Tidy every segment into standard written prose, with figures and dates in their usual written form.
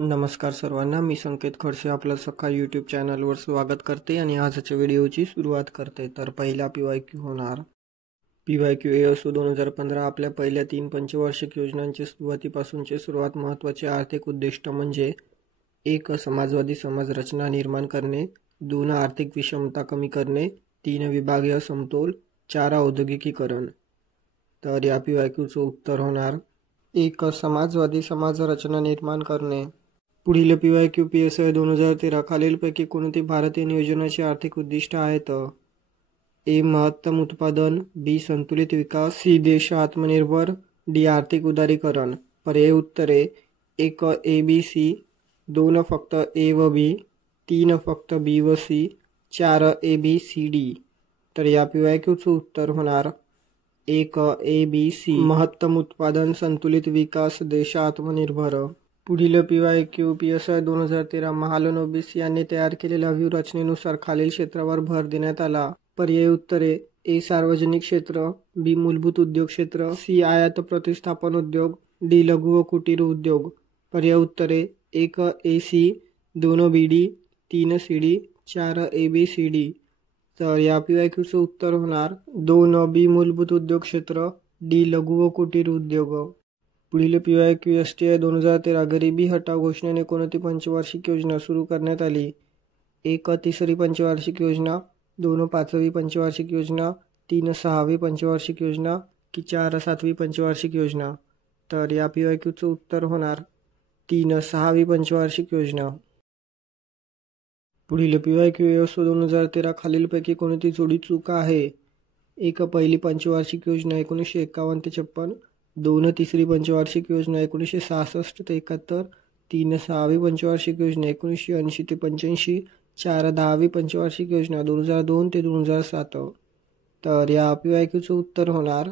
नमस्कार सर्वांना, मी संकेत खडसे आपलं सखा यूट्यूब चॅनलवर स्वागत करते आणि आजच्या व्हिडिओची सुरुवात करते. तर पहिला PYQ होणार PYQ ASO 2015. आपल्या पहिल्या 3 पंचवार्षिक योजनांची सुरुवातीपासूनचे सर्वात महत्त्वाचे आर्थिक उद्दिष्ट म्हणजे 1. समाजवादी समाज रचना निर्माण करणे, 2. आर्थिक विषमता कमी करणे, 3. विभागीय समतोल, 4. औद्योगिकीकरण. तर या PYQचं उत्तर होणार 1. समाजवादी समाज रचना निर्माण करणे. पुढील PYQ PSI 2013 खालीलपैकी कोणती भारतीय नियोजनाची आर्थिक उद्दिष्ट आहेत? ए. महत्तम उत्पादन, बी. संतुलित विकास, सी. देश आत्मनिर्भर, डी. आर्थिक उदारीकरण. पर्याय उत्तरे 1. A, B, C, 2 फक्त A व B, 3 फक्त B व C, 4 A, B, C, D. तर या PYQचं उत्तर होणार 1. A, B, C. महत्तम उत्पादन, संतुलित विकास, देश आत्मनिर्भर. पुढील PYQ PSI 2013 महालनोबिस यांनी तयार केलेल्या व्यूहरचनेनुसार खालील क्षेत्रावर भर देण्यात आला. पर्याय उत्तरे ए. सार्वजनिक क्षेत्र, बी. मूलभूत उद्योग क्षेत्र, सी. आयात प्रतिस्थापन उद्योग, डी. लघु व कुटीर उद्योग. पर्याय उत्तरे 1 AC, 2 BD, 3 CD, 4 ABCD. तर या PYQचं उत्तर होणार 2 B. मूलभूत उद्योग क्षेत्र, डी. लघु व कुटीर उद्योग. पुढील PYQ STI 2013 गरिबी हटाव घोषणेने कोणती पंचवार्षिक योजना सुरू करण्यात आली? 1. तिसरी पंचवार्षिक योजना, 2. पाचवी पंचवार्षिक योजना, 3. सहावी पंचवार्षिक योजना की 4. सातवी पंचवार्षिक योजना. तर या PYQचं उत्तर होणार 3. सहावी पंचवार्षिक योजना. पुढील PYQ ASO 2013 खालीलपैकी कोणती जोडी चूक आहे? 1. पहिली पंचवार्षिक योजना 1951 ते 56, 2. तिसरी पंचवार्षिक योजना 1966 ते 71, 3. सहावी पंचवार्षिक योजना 1980 ते 85, 4. दहावी पंचवार्षिक योजना 2002 ते 2007. तर या PYQचं उत्तर होणार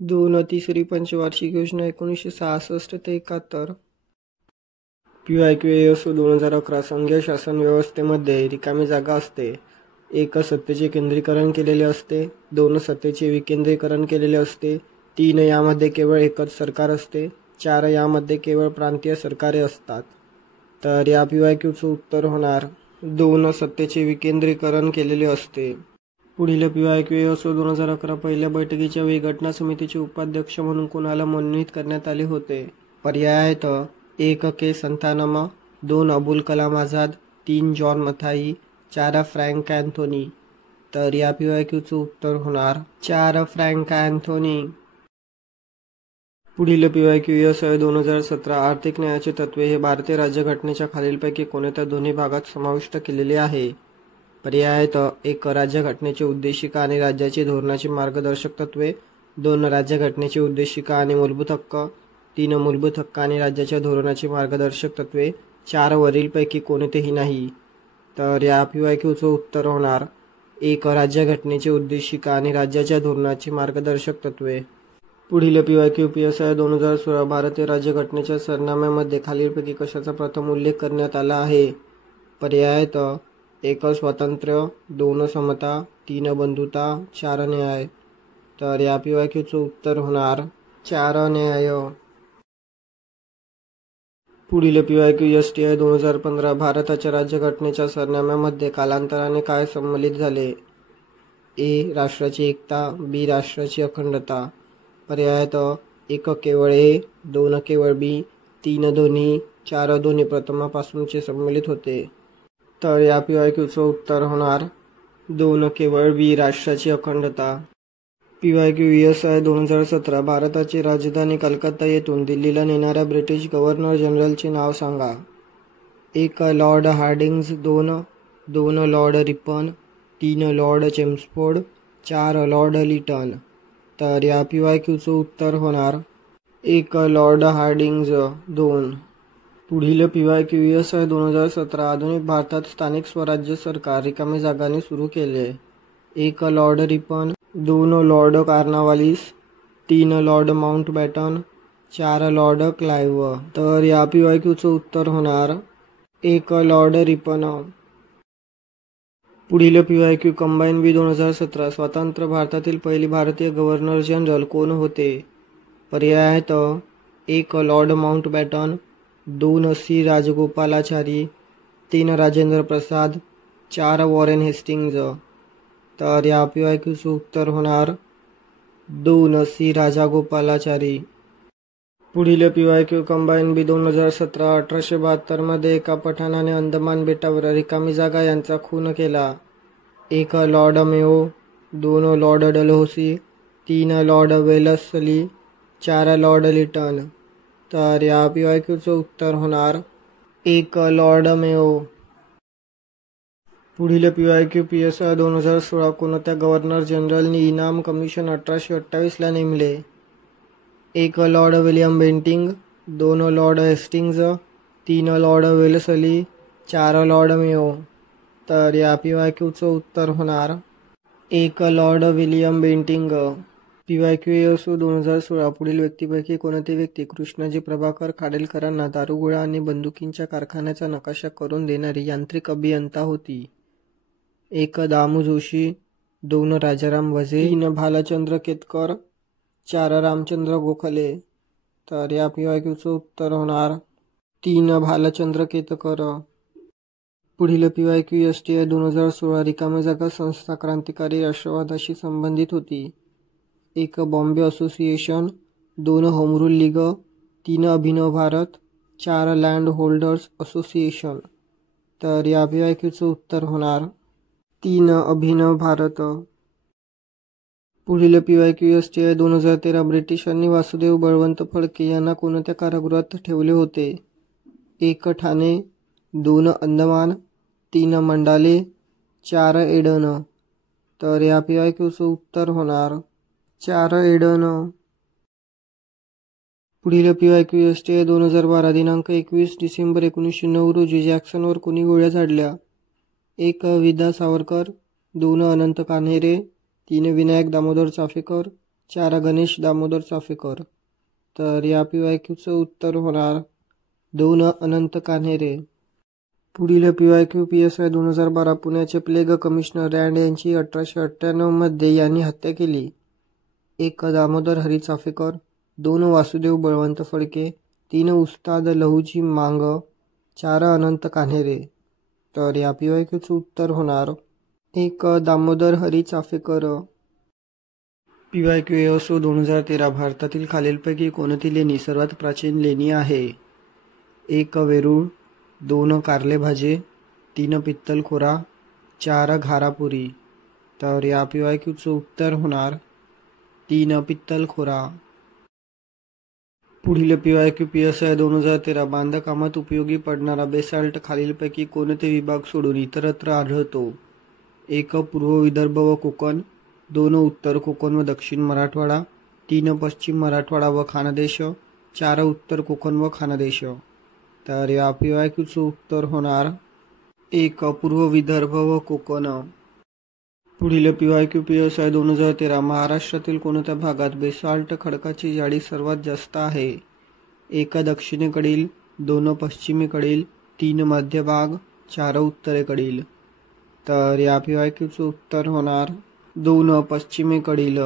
2. तिसरी पंचवार्षिक योजना 1966 ते 71. PYQ ASO 2011 संघीय शासन व्यवस्थेमध्ये रिकामी जागा असते. 1. सत्तेचे केंद्रीकरण केलेले असते, 2. सत्तेचे विकेंद्रीकरण केलेले असते, 3. यामध्ये केवळ एकच सरकार असते, 4. यामध्ये केवळ प्रांतीय सरकारे असतात. तर या PYQचं उत्तर होणार 2. सत्तेचे विकेंद्रीकरण केलेले असते. पुढील PYQ ASO 2011 पहिल्या बैठकीच्या वेळी घटना समितीचे उपाध्यक्ष म्हणून कोणाला मनोनीत करण्यात आले होते? पर्याय आहेत 1. K. Santhanam, 2. Abul Kalam Azad, 3. John Mathai, 4. Frank Anthony. तर या PYQचं उत्तर होणार 4. Frank Anthony. पुढील PYQ SI 2017 आर्थिक न्यायाची तत्त्वे हे भारतीय राज्यघटनेच्या खालीलपैकी कोणत्या दोन्ही भागात समाविष्ट केलेले आहे? पर्याय आहेत 1. राज्यघटनेची उद्देशिका आणि राज्याची धोरणाची मार्गदर्शक तत्त्वे, 2. राज्यघटनेची उद्देशिका आणि मूलभूत हक्क, 3. मूलभूत हक्क आणि राज्याच्या धोरणाची मार्गदर्शक तत्त्वे, 4 वरीलपैकी कोणतेही नाही. तर या PYQचं उत्तर होणार 1. राज्यघटनेची उद्देशिका आणि राज्याच्या धोरणाची मार्गदर्शक तत्त्वे. पुढील PYQ PSI 2016 भारतीय राज्यघटनेच्या सरनाम्यामध्ये खालीलपैकी कशाचा प्रथम उल्लेख करण्यात आला आहे? पर्याय आहेत 1. स्वातंत्र्य, 2. समता, 3. बंधुता, 4. न्याय. तर या PYQचं उत्तर होणार 4. न्याय. पुढील PYQ STI 2015 भारताच्या राज्यघटनेच्या सरनाम्यामध्ये कालांतराने काय सम्मिलित झाले? ए. राष्ट्राची एकता, बी. राष्ट्राची अखंडता. पर्यायात 1. केवळ ए, 2. केवळ बी, 3. दोन्ही, 4. दोन्ही प्रथमापासूनचे सम्मिलित होते. तर या PYQचं उत्तर होणार 2. केवळ बी, राष्ट्राची अखंडता. PYQ SI 2017 भारताची राजधानी कलकत्ता येथून दिल्लीला नेणाऱ्या ब्रिटिश गव्हर्नर जनरलचे नाव सांगा. 1. Lord Hardinge, 2. Lord Ripon, 3. Lord Chelmsford, 4. Lord Lytton. तर या PYQचं उत्तर होणार 1. Lord Hardinge, 2. पुढील PYQ SI 2017 आधुनिक भारतात स्थानिक स्वराज्य सरकार रिकामी जागांनी सुरू केले. 1. Lord Ripon, 2. Lord Cornwallis, 3. Lord Mountbatten, 4. Lord Clive. तर या PYQचं उत्तर होणार 1. Lord Ripon. पुढील PYQ कंबाईन बी 2017 स्वतंत्र भारतातील पहिली भारतीय गव्हर्नर जनरल कोण होते? पर्याय आहेत 1. Lord Mountbatten, 2 C Rajagopalachari, 3 Rajendra Prasad, 4 Warren Hastings. तर या PYQचं उत्तर होणार 2 सी राजगोपालाचारी। पुढील PYQ कंबाईन बी 2017 1872 मध्ये एका पठाणाने अंदमान बेटावर रिकामी जागा यांचा खून केला। 1 Lord Mayo, 2 Lord Dalhousie, 3 Lord Wellesley, 4 Lord Lytton. तर या PYQचं उत्तर होणार 1 लॉर्ड मेयो। पुढील PYQ PSI 2016 कोणत्या गव्हर्नर जनरलनी इनाम कमिशन 1828 ला नेमले? 1 Lord William Bentinck, 2 Lord Hastings, 3 Lord Wellesley, 4 Lord Mayo. तर या PYQचं उत्तर होणार 1 Lord William Bentinck. PYQ ASO 2016 पुढील व्यक्तीपैकी कोणती व्यक्ती कृष्णाजी प्रभाकर खाडेलकरांना दारुगोळा आणि बंदुकींच्या कारखान्याचा नकाशा करून देणारी यांत्रिक अभियंता होती? 1 दामू जोशी, 2 राजाराम वझे, 3 भालचंद्र केतकर, 4 रामचंद्र गोखले। तर या PYQचं उत्तर होणार 3 भालचंद्र केतकर। पुढील PYQ STI 2016 रिकाम्या जागा संस्था क्रांतिकारी राष्ट्रवादाशी संबंधित होती? 1 Bombay association, 2 home rule league, 3 अभिनव भारत, 4 लँड होल्डर्स असोसिएशन। तर या PYQचं उत्तर होणार 3 अभिनव भारत। पुढील PYQ STI 2013 ब्रिटिशांनी वासुदेव बळवंत फडके यांना कोणत्या कारागृहात ठेवले होते? 1 ठाणे, 2 अंदमान, 3 मंडाले, 4 एडन। तर या PYQचं उत्तर होणार 4 एडन। पुढील PYQ STI 2012 दिनांक 21 डिसेंबर 1909 रोजी जॅक्सनवर कोणी गोळ्या झाडल्या? 1 विदा सावरकर, 2 अनंत कान्हेरे, 3 विनायक दामोदर चाफेकर, 4 गणेश दामोदर चाफेकर। तर या PYQचं उत्तर होणार 2 अनंत कान्हेरे। पुढील PYQ PSI 2012 पुण्याचे प्लेग कमिशनर रँड यांची 1898 मध्ये यांनी हत्या केली? 1 दामोदर हरी चाफेकर, 2 वासुदेव बळवंत फडके, 3 उस्ताद लहुजी मांग, 4 अनंत कान्हेरे। तर या PYQचं उत्तर होणार 1 दामोदर हरी चाफेकर। PYQ ASO 2013 भारतातील खालीलपैकी कोणती लेणी सर्वात प्राचीन लेणी आहे? 1 वेरूळ, 2 कारले भाजे, 3 पित्तलखोरा, 4 घारापुरी। तर या PYQचं उत्तर होणार 3 पित्तलखोरा। पुढील PYQ PSI 2013 बांधकामात उपयोगी पडणारा बेसाल्ट खालीलपैकी कोणते विभाग सोडून इतरत्र आढळतो? 1 पूर्व विदर्भ व कोकण, 2 उत्तर कोकण व दक्षिण मराठवाडा, 3 पश्चिम मराठवाडा व खानदेश, 4 उत्तर कोकण व खानदेश। तर या PYQचं उत्तर होणार 1 पूर्व विदर्भ व कोकण। पुढील PYQ PSI 2013 महाराष्ट्रातील कोणत्या भागात बेसाल्ट खडकाची जाडी सर्वात जास्त आहे? 1 दक्षिणेकडील, 2 पश्चिमेकडील, 3 मध्यभाग, 4 उत्तरेकडील। तर या PYQचं उत्तर होणार 2 पश्चिमेकडील।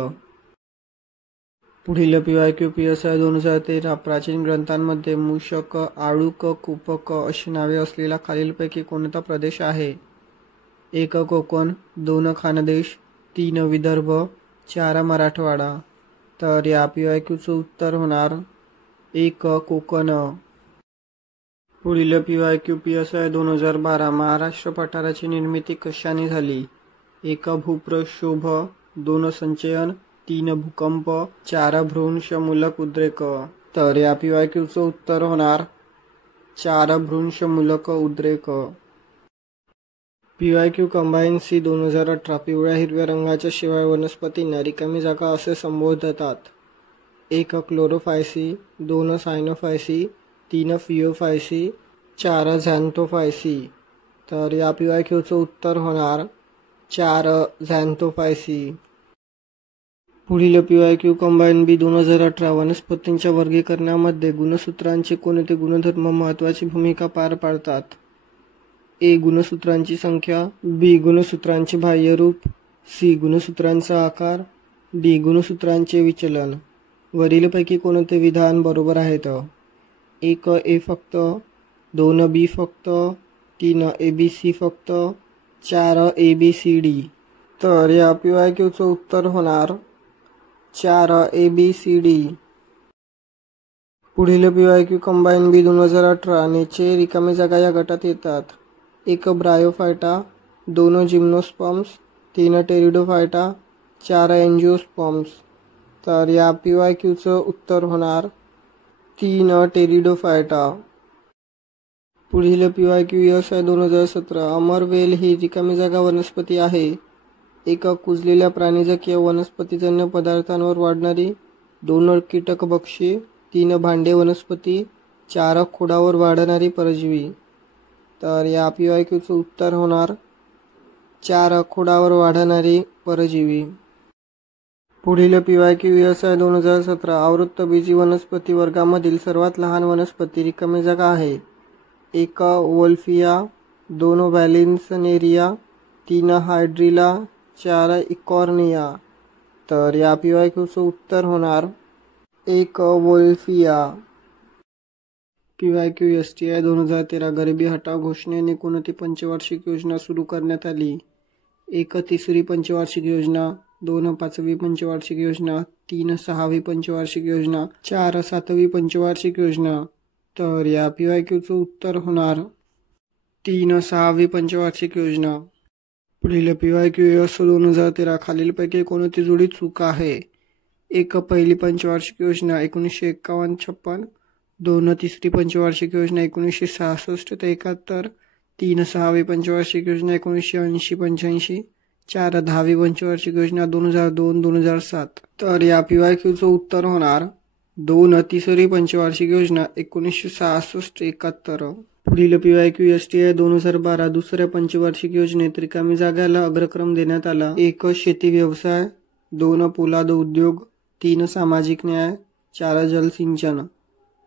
पुढील PYQ PSI 2013 प्राचीन ग्रंथांमध्ये मूषक, आळूक, कुपक अशी नावे असलेला खालीलपैकी कोणता प्रदेश आहे? 1 कोकण, 2 खानदेश, 3 विदर्भ, 4 मराठवाडा। तर या PYQचं उत्तर होणार 1 कोकण। पुढील PYQ PSI 2012 महाराष्ट्र पठाराची निर्मिती कशाने झाली? 1 भूप्रक्षोभ, 2 संचयन, 3 भूकंप, 4 भ्रंशमूलक उद्रेक। तर या PYQचं उत्तर होणार 4 भ्रंशमूलक उद्रेक। PYQ कंबाईन C 2018 पिवळ्या हिरव्या रंगाच्या शिवाय वनस्पतींना रिकामी जागा असे संबोधतात? 1 क्लोरोफायसी, 2 सायनोफायसी, 3 फिओफायसी, 4 झॅन्थोफायसी। तर या PYQचं उत्तर होणार 4 झॅन्थोफायसी। पुढील PYQ कंबाईन B 2018 वनस्पतींच्या वर्गीकरणामध्ये गुणसूत्रांचे कोणते गुणधर्म महत्त्वाची भूमिका पार पाडतात? A गुणसूत्रांची संख्या, B गुणसूत्रांचे बाह्यरूप, C गुणसूत्रांचा आकार, D गुणसूत्रांचे विचलन। वरीलपैकी कोणते विधान बरोबर आहेत? 1 ए फक्त, 2 बी फक्त, 3 ABC फक्त, 4 ABCD. तर या PYQचं उत्तर होणार 4 ABCD. पुढील PYQ कंबाईन बी 2018 नीचे रिकामी जागा या गटात येतात. 1 ब्रायोफायटा, 2 जिम्नोस्पर्म्स, 3 टेरिडोफायटा, 4 एंजिओस्पर्म्स. तर या PYQचं उत्तर होणार 3 टेरिडोफायटा. पुढील PYQ यस आहे 2017. अमरवेल ही रिकामी जागा वनस्पती आहे. 1 कुजलेल्या प्राणीज किंवा वनस्पतीजन्य पदार्थांवर वाढणारी, 2 कीटकभक्षी, 3 भांडे वनस्पती, 4 खोडावर वाढणारी परजीवी. तर या PYQचं उत्तर होणार 4 खोडावर वाढणारी परजीवी. पुढील PYQ यस आहे 2017. आवृत्तबीजी वनस्पती वर्गामधील सर्वात लहान वनस्पती रिकामी जागा आहे. 1 वोल्फिया, 2 व्हॅलिन्सनेरिया, 3 हायड्रिला, 4 इकॉर्निया. तर या PYQचं उत्तर होणार 1 वोल्फिया. PYQ STI 2013. गरिबी हटाव घोषणेने कोणती पंचवार्षिक योजना सुरू करण्यात आली? 1 तिसरी पंचवार्षिक योजना, 2 पाचवी पंचवार्षिक योजना, 3 सहावी पंचवार्षिक योजना, 4 सातवी पंचवार्षिक योजना. तर या PYQचं उत्तर होणार 3 सहावी पंचवार्षिक योजना. पुढील PYQ यस 2013. खालीलपैकी कोणती जोडी चूक आहे? 1 पहिली पंचवार्षिक योजना 1951-56, 2 तिसरी पंचवार्षिक योजना 1966 ते 71, 3 सहावी पंचवार्षिक योजना 1980-85, 4 दहावी पंचवार्षिक योजना 2002-2007. तर या PYQचं उत्तर होणार 2 तिसरी पंचवार्षिक योजना 1966-71. पुढील PYQ STI 2012. दुसऱ्या पंचवार्षिक योजनेत रिकामी जागाला अग्रक्रम देण्यात आला. 1 शेती व्यवसाय, 2 पोलाद उद्योग, 3 सामाजिक न्याय, 4 जलसिंचन.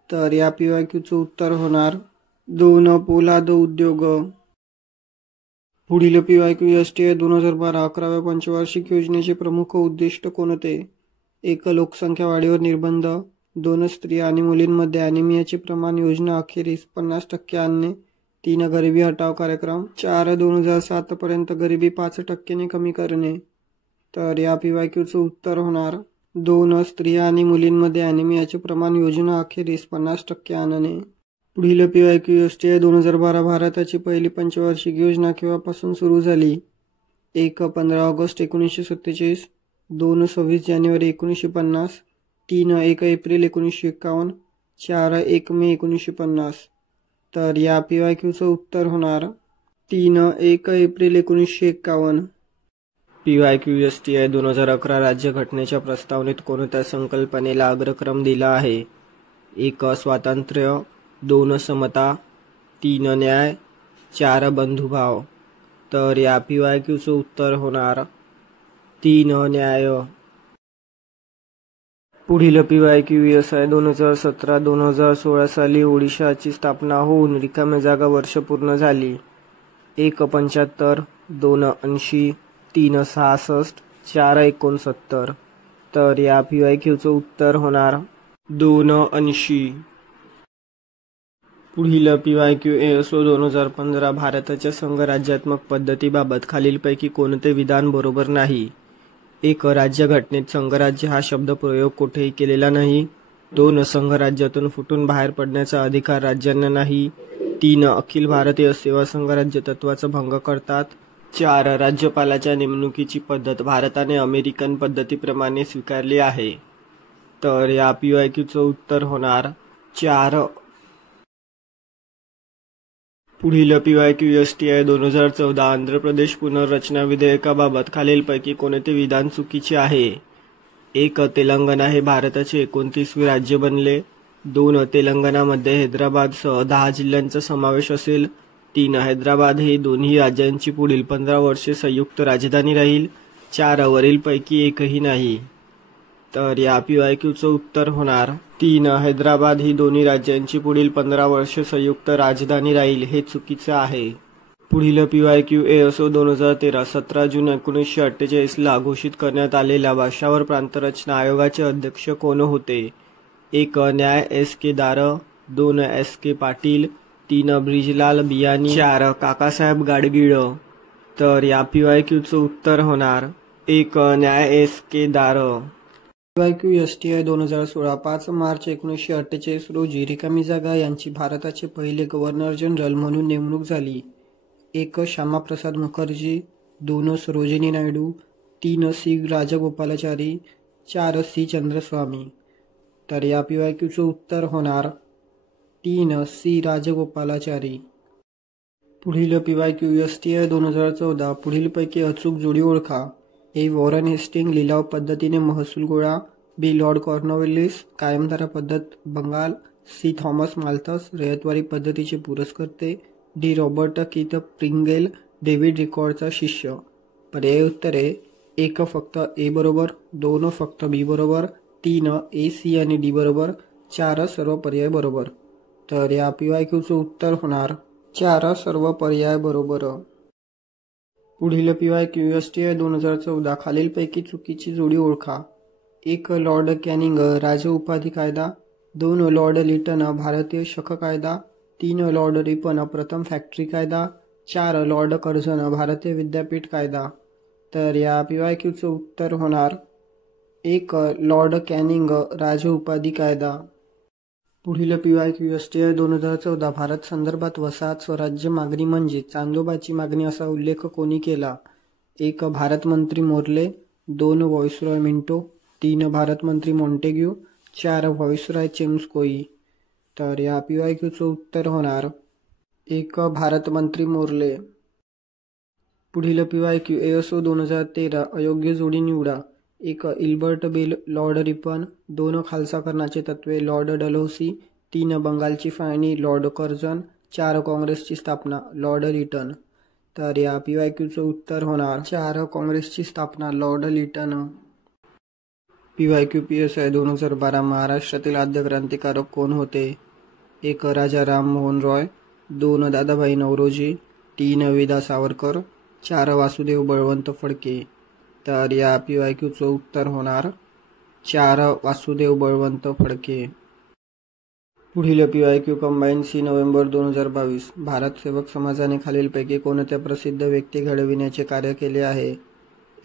तर या PYQचं उत्तर होणार 2 पोलाद उद्योग. पुढील PYQ STI 2012. 11व्या पंचवार्षिक योजनेचे प्रमुख उद्दिष्ट कोणते? 1 लोकसंख्या वाढीवर निर्बंध, 2 स्त्रिया आणि मुलींमध्ये ॲनिमियाचे प्रमाण योजना अखेरीस 50% आणणे, 3 गरिबी हटाव कार्यक्रम, 4 2007 पर्यंत गरिबी 5% कमी करणे. तर या PYQचं उत्तर होणार 2 स्त्रिया आणि मुलींमध्ये ॲनिमियाचे प्रमाण योजना अखेरीस 50% आणणे. पुढील PYQ STI 2012. भारताची पहिली पंचवार्षिक योजना केव्हापासून सुरू झाली? 1 15 ऑगस्ट 1947, 2 26 जानेवारी 1950, 3 1 एप्रिल 1951, 4 1 मे 1950. तर या PYQचं उत्तर होणार 3 1 एप्रिल 1951. PYQ STI 2011. राज्यघटनेच्या प्रस्तावनेत कोणत्या संकल्पनेला अग्रक्रम दिला आहे? 1 स्वातंत्र्य, 2 समता, 3 न्याय, 4 बंधुभाव. तर या PYQचं उत्तर होणार 3 न्याय. पुढील PYQ यस आहे 2017. 2016 साली ओडिशाची स्थापना होऊन रिकाम्या जागा वर्ष पूर्ण झाली. 1 75, 2 80, 3 66, 4 69. तर या PYQचं उत्तर होणार 2 80. पुढील PYQ ASO 2015. भारताच्या संघराज्यात्मक पद्धतीबाबत खालीलपैकी कोणते विधान बरोबर नाही? 1 राज्यघटनेत संघराज्य हा शब्द प्रयोग कुठेही केलेला नाही. 2 संघराज्यातून फुटून बाहेर पडण्याचा अधिकार राज्यांना नाही. 3 अखिल भारतीय सेवा संघराज्य तत्वाचा भंग करतात. 4 राज्यपालाच्या नेमणुकीची पद्धत भारताने अमेरिकन पद्धतीप्रमाणे स्वीकारली आहे. तर या PYQचं उत्तर होणार 4. पुढील PYQ STI 2014. आंध्र प्रदेश पुनर्रचना विधेयकाबाबत खालीलपैकी कोणते विधान चुकीचे आहे? 1 तेलंगणा हे भारताचे 29वे राज्य बनले. 2 तेलंगणामध्ये हैदराबादसह 10 जिल्ह्यांचा समावेश असेल. 3 हैदराबाद हे दोन्ही राज्यांची पुढील 15 वर्षे संयुक्त राजधानी राहील. 4 वरीलपैकी एकही नाही. तर या PYQचं उत्तर होणार 3 हैदराबाद ही दोन्ही राज्यांची पुढील 15 वर्षे संयुक्त राजधानी राहील हे चुकीचं आहे. पुढील PYQ ASO 2013. 17 जून 1948 घोषित करण्यात आलेल्या भाषावर प्रांतरचना आयोगाचे अध्यक्ष कोण होते? 1 न्याय S K दार, 2 SK पाटील, 3 ब्रिजलाल बियानी, 4 काकासाहेब गाडगीळ। तर या PYQचं उत्तर होणार 1 न्याय SK दार। PYQ STI 2016 5 मार्च 1948 रोजी रिकामी जागा यांची भारताचे पहिले गव्हर्नर जनरल म्हणून नेमणूक झाली। 1 श्यामाप्रसाद मुखर्जी, 2 सरोजिनी नायडू, 3 C राजगोपालाचारी, 4 C चंद्रस्वामी। तर या PYQचं उत्तर होणार 3 C राजगोपालाचारी। पुढील PYQ STI 2014 पुढीलपैकी अचूक जोडी ओळखा। A वॉरन हेस्टिंग लिलाव पद्धतीने महसूल गोळा, B लॉर्ड कॉर्नवॅलिस कायमधारा पद्धत Bengal, C Thomas Malthus ryotwari पद्धतीचे पुरस्कर्ते, D रॉबर्ट कीथ प्रिंगेल डेव्हिड रिकॉर्डचा शिष्य। पर्याय उत्तरे 1 फक्त A बरोबर, 2 फक्त B बरोबर, 3 A C आणि D बरोबर, 4 सर्व पर्याय बरोबर। तर या PYQचं उत्तर होणार 4 सर्व पर्याय बरोबर। पुढील PYQ STI 2014 खालीलपैकी चुकीची जोडी ओळखा। 1 लॉर्ड कॅनिंग राज उपाधी कायदा, 2 लॉर्ड लिटन भारतीय शक कायदा, 3 लॉर्ड रिपन प्रथम फॅक्टरी कायदा, 4 लॉर्ड कर्झन भारतीय विद्यापीठ कायदा। तर या PYQचं उत्तर होणार 1 लॉर्ड कॅनिंग राज उपाधी कायदा। पुढील PYQ STI 2014 भारत संदर्भात वसाहत स्वराज्य मागणी म्हणजे चांदोबाची मागणी असा उल्लेख कोणी केला। 1 भारत मंत्री मोर्ले, 2 व्हॉइसरॉय मिंटो, 3 भारत मंत्री मॉन्टेग्यू, 4 व्हॉइसरॉय चेम्स्कोई। तर या PYQचं उत्तर होणार 1 भारत मंत्री मोर्ले। पुढील PYQ ASO 2013 अयोग्य जोडी निवडा। 1 Ilbert bill Lord Ripon, 2 Khalsa करण्याचे तत्वे लॉर्ड डलहौसी, 3 बंगालची फाळणी लॉर्ड कर्झन, 4 काँग्रेसची स्थापना लॉर्ड लिटन। तर या PYQचं उत्तर होणार 4 काँग्रेसची स्थापना लॉर्ड लिटन। PYQ PSI 2012 महाराष्ट्रातील आद्य क्रांतिकारक कोण होते। 1 राजा राम मोहन रॉय, 2 दादाभाई नौरोजी, 3 विदा सावरकर, 4 वासुदेव बळवंत फडके। तर या PYQचं उत्तर होणार 4 वासुदेव बळवंत फडके। पुढील PYQ combine C November 2022 Bharat सेवक समाजाने खालीलपैकी कोणत्या प्रसिद्ध व्यक्ती घडविण्याचे कार्य केले आहे।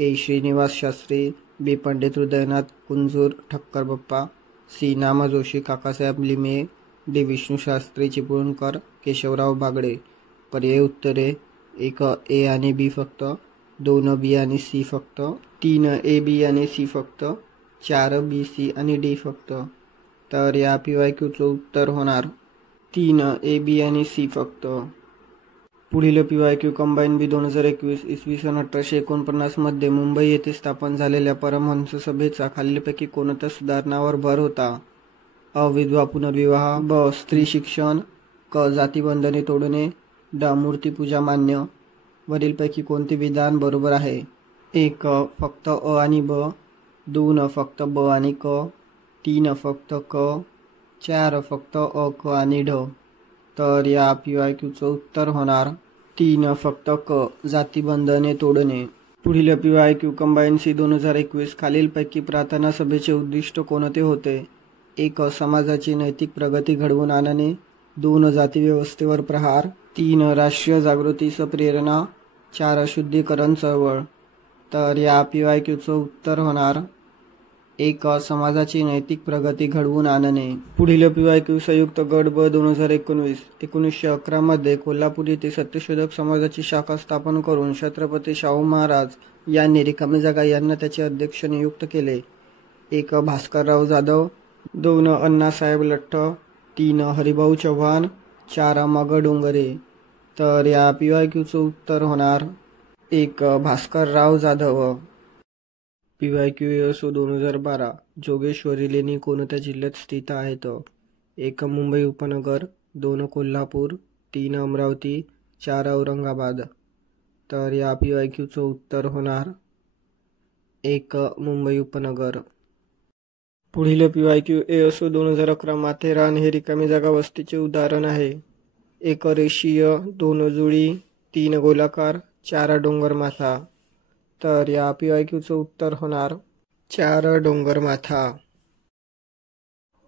A Shrinivas Shastri, B Pandit Hridaynath कुंजूर Thakkar Bappa, C Nama Joshi Kakasaheb Limaye, D Vishnu Shastri Chiplunkar Keshavrao Bagade. पर्याय उत्तरे 1 A आणि B फक्त, 2 B आणि C फक्त, 3 A B आणि C फक्त, 4 B C आणि D फक्त। तर या PYQचं उत्तर होणार 3 A B आणि C फक्त। पुढील PYQ कंबाईन B 2021 इसवी सन 1849 मध्ये मुंबई येथे स्थापन झालेल्या परमहंस सभेचा खालीलपैकी कोणत्या सुधारणावर भर होता। अ विधवा पुनर्विवाह, ब स्त्री शिक्षण, क जातीबंधने तोडणे, ड मूर्तिपूजा मान्य। वरीलपैकी कोणते विधान बरोबर आहे। 1 फक्त अ आणि ब, 2 फक्त ब आणि क, 3 फक्त क, 4 फक्त अ क आणि ढ। तर या PYQचं उत्तर होणार 3 फक्त क जातीबंधने तोडणे। पुढील PYQ कंबाईन C 2021 खालीलपैकी प्रार्थना सभेचे उद्दिष्ट कोणते होते। 1 समाजाची नैतिक प्रगती घडवून आणणे, 2 जातीव्यवस्थेवर प्रहार, 3 राष्ट्रीय जागृतीस प्रेरणा, 4 शुद्धीकरण चळवळ। तर या PYQचं उत्तर होणार 1 समाजाची नैतिक प्रगती घडवून आणणे। पुढील PYQ संयुक्त गट ब 2019 1911 मध्ये कोल्हापूर येथे सत्यशोधक समाजाची शाखा स्थापन करून छत्रपती शाहू महाराज यांनी रिकामी जागा यांना त्याचे अध्यक्ष नियुक्त केले। 1 भास्करराव जाधव, 2 अण्णासाहेब लठ्ठ, 3 हरिभाऊ चव्हाण, 4 मग डोंगरे। तर या PYQचं उत्तर होणार 1 भास्करराव जाधव। PYQ ASO 2012 जोगेश्वरी लेणी कोणत्या जिल्ह्यात स्थित आहेत। 1 मुंबई उपनगर, 2 कोल्हापूर, 3 अमरावती, 4 औरंगाबाद। तर या PYQचं उत्तर होणार 1 मुंबई उपनगर। पुढील PYQ ASO 2011 माथेरान हे रिकामी जागा वस्तीचे उदाहरण आहे। 1 रेषीय, 2 जुळी, 3 गोलाकार, 4 डोंगरमाथा। तर या PYQचं उत्तर होणार 4 डोंगरमाथा।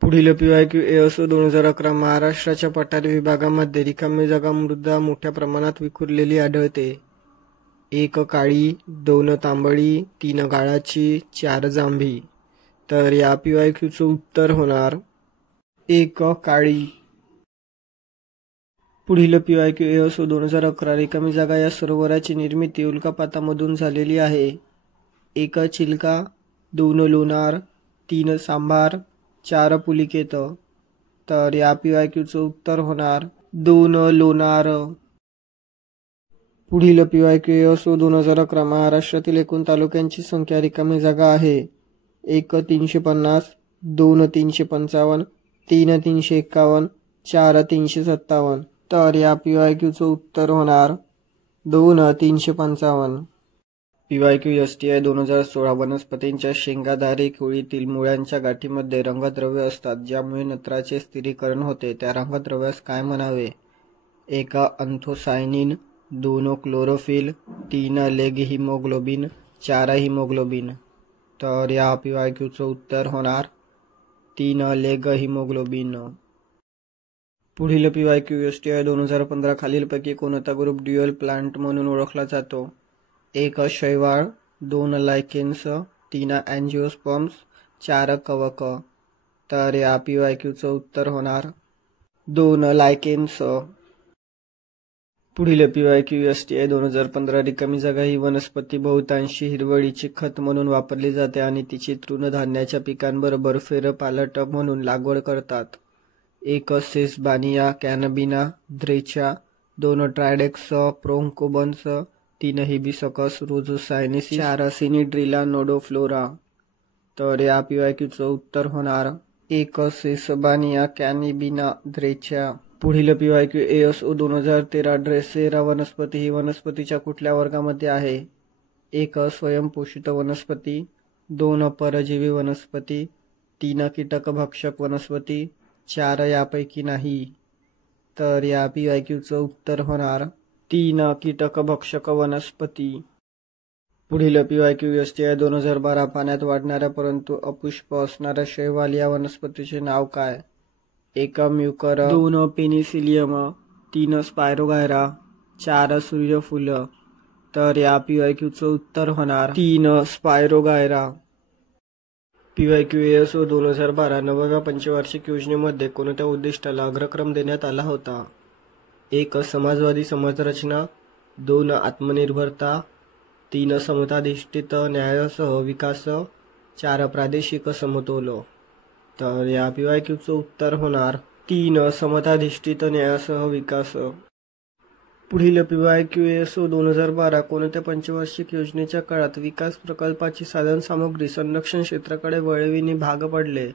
पुढील PYQ असो 2011 महाराष्ट्राच्या पठार विभागामध्ये रिकामी जागा मृदा मोठ्या प्रमाणात विखुरलेली आढळते. 1 काळी, 2 तांबडी, 3 गाळाची, 4 जांभी. तर या PYQचं उत्तर होणार 1 काळी. पुढील PYQ असो 2011 रिकामी जागा या सरोवराची निर्मिती उल्कापातामधून झालेली आहे. 1 चिलका, 2 लोणार, 3 सांभार, 4 पुलिकेत. तर या PYQचं उत्तर होणार 2 लोणार. पुढील PYQ असो 2011 महाराष्ट्रातील एकूण तालुक्यांची संख्या रिकामी जागा आहे. 1 350, 2 355, 3 351, 4 357. तर या PYQचं उत्तर होणार 2 355. PYQ STI 2016 वनस्पतींच्या शेंगाधारी खोळीतील मुळ्यांच्या गाठीमध्ये रंगद्रव्य असतात ज्यामुळे नत्राचे स्थिरीकरण होते. त्या रंगद्रव्यास काय म्हणावे? 1 अँथोसायनिन, 2 क्लोरोफिल, 3 लेग हिमोग्लोबिन, 4 हिमोग्लोबिन. तर या PYQचं उत्तर होणार 3 लेग हिमोग्लोबिन. पुढील PYQ STI 2015 खालीलपैकी कोणता ग्रुप ड्युअल प्लांट म्हणून ओळखला जातो? 1 शैवाळ, 2 लायकेन्स, 3 अँजिओस्पर्म्स, 4 कवक. तर या PYQचं उत्तर होणार 2 लायकेन्स. पुढील PYQ STI 2015 रिकामी जागा ही वनस्पती बहुतांशी हिरवळीचे खत म्हणून वापरली जाते आणि तिची तृणधान्याच्या पिकांबरोबर फेरपालट म्हणून लागवड करतात. 1 सेसबानिया कॅनबिना द्रेचा, 2 ट्रायडेक्स प्रोंकोबन्स, 3 हिबिस्कस रोझोसायनेसिस, 4 सिनिड्रिला नोडोफ्लोरा. तर या PYQचं उत्तर होणार 1 सेसबानिया कॅनबिना द्रेचा. पुढील PYQ ASO 2013 ड्रेसेरा वनस्पती ही वनस्पतीच्या कुठल्या वर्गामध्ये आहे? 1 स्वयंपोषित वनस्पती, 2 परजीवी वनस्पती, 3 कीटकभक्षक वनस्पती, 4 यापैकी नाही. तर या PYQचं उत्तर होणार 3 कीटकभक्षक वनस्पती. पुढील PYQ STI 2012 पाण्यात वाढणाऱ्या परंतु अपुष्प असणाऱ्या शैवाल या वनस्पतीचे नाव काय? 1 म्युकर, 2 पेनिसिलियम, 3 स्पायरोगायरा, 4 सूर्यफूल. तर या PYQचं उत्तर होणार 3 स्पायरोगायरा. PYQ ASO 2012 9व्या पंचवार्षिक योजनेमध्ये कोणत्या उद्दिष्टाला अग्रक्रम देण्यात आला होता? 1 समाजवादी समाजरचना, 2 आत्मनिर्भरता, 3 समताधिष्ठित न्यायासह विकास, 4 प्रादेशिक समतोल. तर या PYQचं उत्तर होणार 3 समताधिष्ठित न्यायासह विकास. पुढील PYQ ASO 2012 कोणत्या पंचवार्षिक योजनेच्या काळात विकास प्रकल्पाची साधनसामुग्री संरक्षण क्षेत्राकडे वळविणे भाग पडले?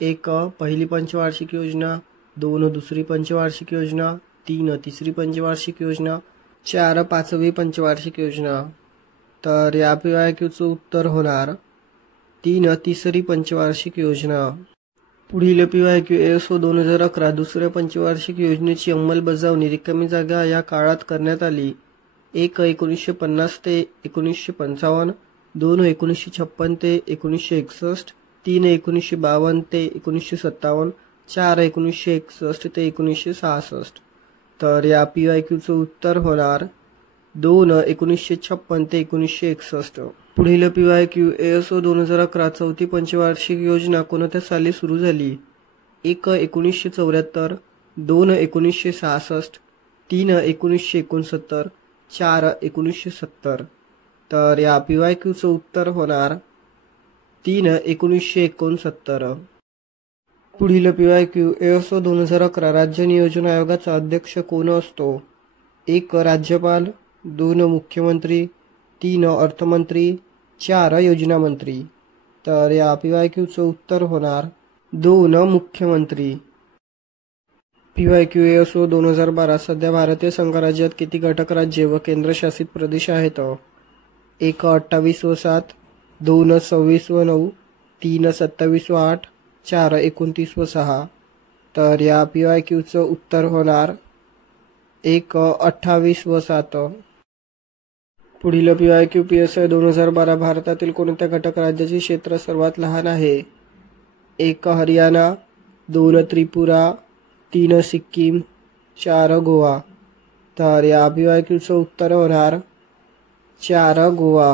1 पहिली पंचवार्षिक योजना, 2 दुसरी पंचवार्षिक योजना, 3 तिसरी पंचवार्षिक योजना, 4 पाचवी पंचवार्षिक योजना. तर या PYQचं उत्तर होणार 3 तिसरी पंचवार्षिक योजना. पुढील PYQ ASO 2011 दुसऱ्या पंचवार्षिक योजनेची अंमलबजावणी रिकामी जागा या काळात करण्यात आली. 1 1950 ते 1955, 2 1956 ते 1961, 3 1952 ते 1957, 4 1961 ते 1966. तर या PYQचं उत्तर होणार 2 1956 ते 1961. पुढील PYQ ASO 2011 चौथी पंचवार्षिक योजना कोणत्या साली सुरू झाली? 1 1974, 2 1966, 3 1969, 4 1970. तर या PYQचं उत्तर होणार 3 1969. पुढील PYQ ASO 2011 राज्य नियोजन आयोगाचा अध्यक्ष कोण असतो? 1 राज्यपाल, 2 मुख्यमंत्री, 3 अर्थमंत्री, 4 योजना मंत्री. तर या PYQचं उत्तर होणार 2 मुख्यमंत्री. PYQ ASO 2012 सध्या भारतीय संघराज्यात किती घटक राज्ये व केंद्रशासित प्रदेश आहेत? 1 28 व 7, 2 26 व 9, 3 27 व 8, 4 29 व 6. तर या PYQचं उत्तर होणार 1 28 व 7. पुढील PYQ PSI 2012 भारतातील कोणत्या घटक राज्याचे क्षेत्र सर्वात लहान आहे? 1 हरियाणा, 2 त्रिपुरा, 3 सिक्कीम, 4 गोवा. तर या PYQचं उत्तर होणार 4 गोवा.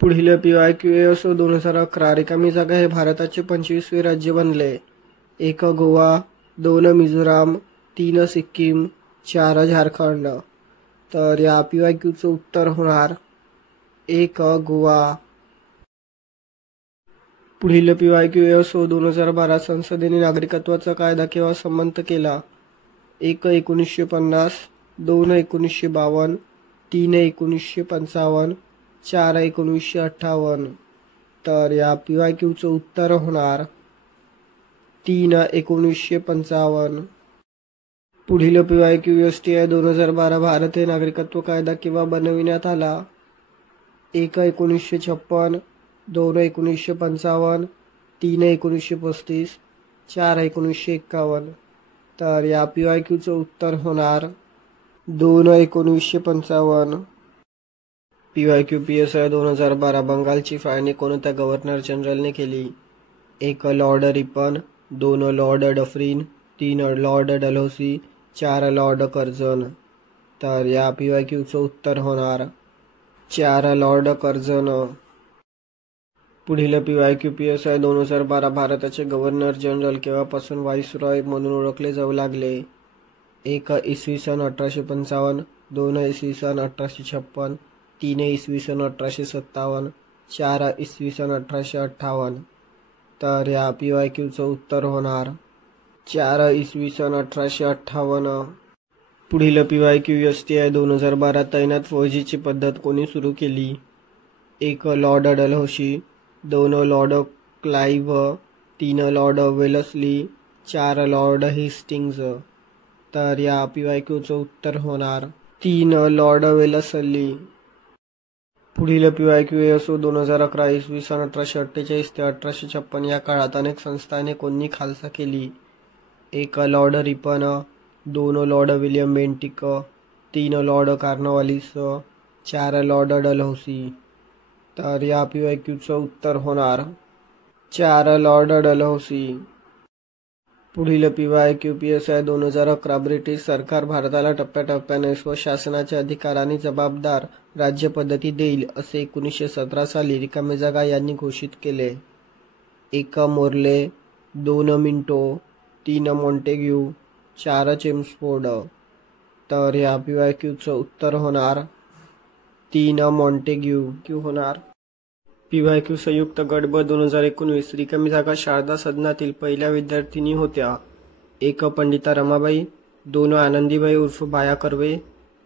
पुढील PYQ असो 2011. रिकामी जागा हे भारताचे 25वे राज्य बनले. 1 गोवा, 2 मिझोराम, 3 सिक्कीम, 4 झारखंड. तर या PYQचं उत्तर होणार 1 गोवा. पुढील PYQ असो 2012. संसदेने नागरिकत्वाचा कायदा केव्हा संमत केला? 1 1950, 2 1952, 3 1955, 4 1958. तर या PYQचं उत्तर होणार 3 1955. पुढील PYQ STI 2012. भारत हे नागरिकत्व कायदा केव्हा बनविण्यात आला? 1 1956, 2 1955, 3 1935, 4 1951. तर या PYQचं उत्तर होणार 2 1955. PYQ PSI 2012. बंगालची फाळणी कोणत्या गव्हर्नर जनरलने केली? 1 Lord Ripon, 2 Lord Dufferin, 3 Lord Dalhousie, 4 Lord Curzon. तर या PYQचं उत्तर होणार 4 लॉर्ड कर्झन. पुढील PYQ PSI 2012. भारताचे गव्हर्नर जनरल केव्हापासून व्हाईसरॉय म्हणून ओळखले जाऊ लागले? 1 इसवी सन 1855, 2 इसवी सन 1856, 3 इसवी सन 1857, 4 इसवी सन 1858. तर या PYQचं उत्तर होणार 4 इसवी सन 1858. पुढील PYQ STI 2012. तैनात फौजीची पद्धत कोणी सुरू केली? 1 Lord Dalhousie, 2 Lord Clive, 3 Lord Wellesley, 4 Lord Hastings. तर या PYQचं उत्तर होणार 3 लॉर्ड वेलस्ली. पुढील PYQ असो 2011. इसवी सन 1848 ते 1856 या काळात अनेक संस्थाने कोणी खालसा केली? 1 Lord Ripon, 2 Lord William Bentinck, 3 Lord Cornwallis, 4 Lord Dalhousie. तर या PYQचं उत्तर होणार 4 लॉर्ड डलहौसी. पुढील PYQ PSI 2011. ब्रिटिश सरकार भारताला टप्प्याटप्प्याने स्वशासनाचे अधिकार आणि जबाबदार राज्यपद्धती देईल असे 1917 साली रिकामी जागा यांनी घोषित केले. 1 मोर्ले, 2 मिंटो, 3 मॉन्टेग्यू, 4 चेम्सफोर्ड. तर या PYQचं उत्तर होणार 3 मॉन्टेग्यू होणार. PYQ संयुक्त गट ब 2019. रिकामी जागा शारदा सदनातील पहिल्या विद्यार्थिनी होत्या. 1 पंडिता रमाबाई, 2 आनंदीबाई उर्फ बाया कर्वे,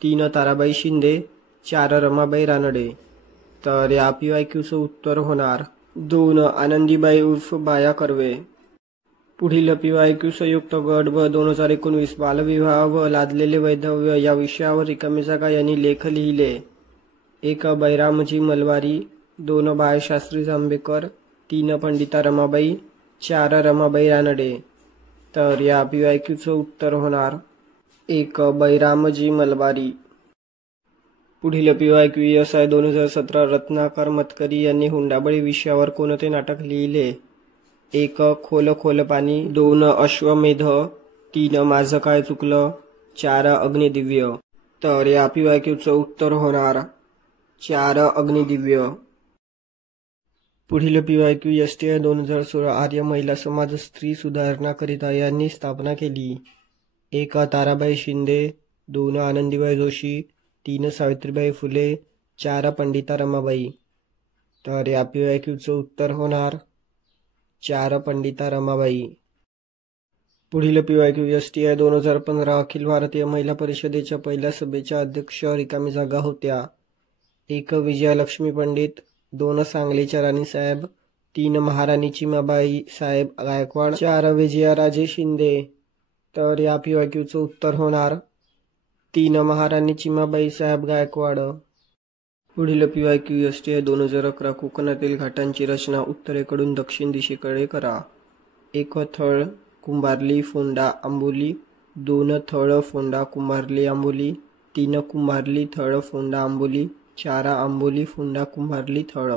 3 ताराबाई शिंदे, 4 रमाबाई रानडे. तर या PYQचं उत्तर होणार 2 आनंदीबाई उर्फ बाया कर्वे. पुढील PYQ संयुक्त गट ब 2019. बालविवाह व लादलेले वैधव्य या विषयावर रिकामी जागा यांनी लेख लिहिले. 1 बैरामजी मलवारी, 2 बाळशास्त्री जांभेकर, 3 पंडिता रमाबाई, 4 रमाबाई रानडे. तर या PYQचं उत्तर होणार 1 बैरामजी मलबारी. पुढील PYQ SI 2017. रत्नाकर मतकरी यांनी हुंडाबळी विषयावर कोणते नाटक लिहिले? 1 खोल खोल पाणी, 2 अश्वमेध, 3 माझं काय चुकलं, 4 अग्निदिव्य. तर या PYQचं उत्तर होणार 4 अग्निदिव्य. पुढील PYQ STI 2016. आर्य महिला समाज स्त्री सुधारणाकरिता यांनी स्थापना केली. 1 ताराबाई शिंदे, 2 आनंदीबाई जोशी, 3 सावित्रीबाई फुले, 4 पंडिता रमाबाई. तर या PYQचं उत्तर होणार 4 पंडिता रमाबाई. पुढील PYQ STI 2015. अखिल भारतीय महिला परिषदेच्या पहिल्या सभेच्या अध्यक्ष रिकामी जागा होत्या. 1 विजयालक्ष्मी पंडित, 2 सांगलीच्या राणीसाहेब, 3 महाराणी चिमाबाई साहेब गायकवाड, 4 विजयाराजे शिंदे. तर या PYQचं उत्तर होणार 3 महाराणी चिमाबाई साहेब गायकवाड. पुढील PYQ STI 2011. कोकणातील घाटांची रचना उत्तरेकडून दक्षिण दिशेकडे करा. 1 थळ कुंभारली फोंडा आंबोली, 2 थळ फोंडा कुंभारली आंबोली, 3 कुंभारली थळ फोंडा आंबोली, 4 आंबोली फोंडा कुंभारली थळ.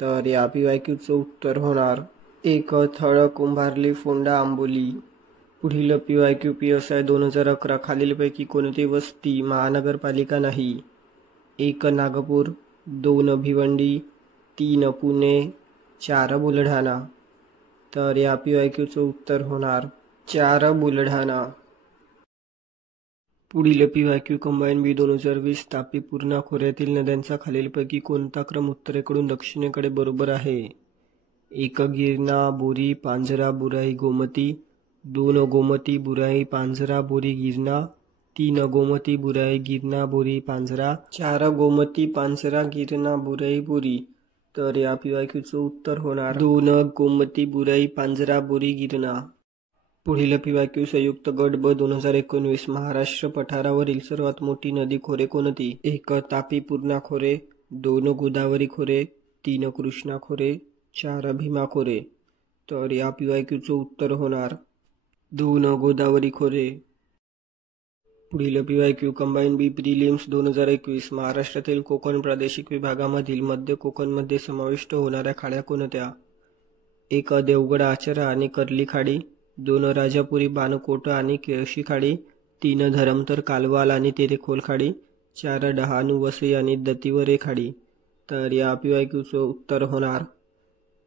तर या PYQचं उत्तर होणार एक थळ कुंभारली फोंडा आंबोली. पुढील PYQ PSI 2011 खालीलपैकी कोणती वस्ती महानगरपालिका नाही? 1 नागपूर, 2 भिवंडी, 3 पुणे, 4 बुलढाणा. तर या PYQचं उत्तर होणार 4 बुलढाणा. पुढील PYQ कंबाईन बी 2020 तापी पूर्णा खोऱ्यातील नद्यांचा खालीलपैकी कोणता क्रम उत्तरेकडून दक्षिणेकडे बरोबर आहे? 1 गिरणा, बोरी, पांझरा, बुराई, गोमती, 2 गोमती, बुराई, पांझरा, बोरी, गिरणा, 3 गोमती, बुराई, गिरणा, बोरी, पांझरा, 4 गोमती, पांझरा, गिरणा, बुराई, बोरी. तर या PYQचं उत्तर होणार 2 गोमती, बुराई, पांझरा, बोरी, गिरणा. पुढील PYQ संयुक्त गट ब 2019 महाराष्ट्र पठारावरील सर्वात मोठी नदी खोरे कोणती? 1 तापी पूर्णा खोरे, 2 गोदावरी खोरे, 3 कृष्णा खोरे, 4 भीमा खोरे. तर या PYQचं उत्तर होणार 2 गोदावरी खोरे. पुढील PYQ कंबाईन बी प्रिलिम्स 2021 महाराष्ट्रातील कोकण प्रादेशिक विभागामधील मध्य कोकणमध्ये समाविष्ट होणाऱ्या खाड्या कोणत्या? 1 देवगड आचरा आणि कर्ली खाडी, 2 राजापुरी बाणकोट आणि केळशी खाडी, 3 धरमतर कालवाल आणि तेरेखोल खाडी, 4 डहाणू वसई आणि दतिवरे खाडी. तर या PYQचं उत्तर होणार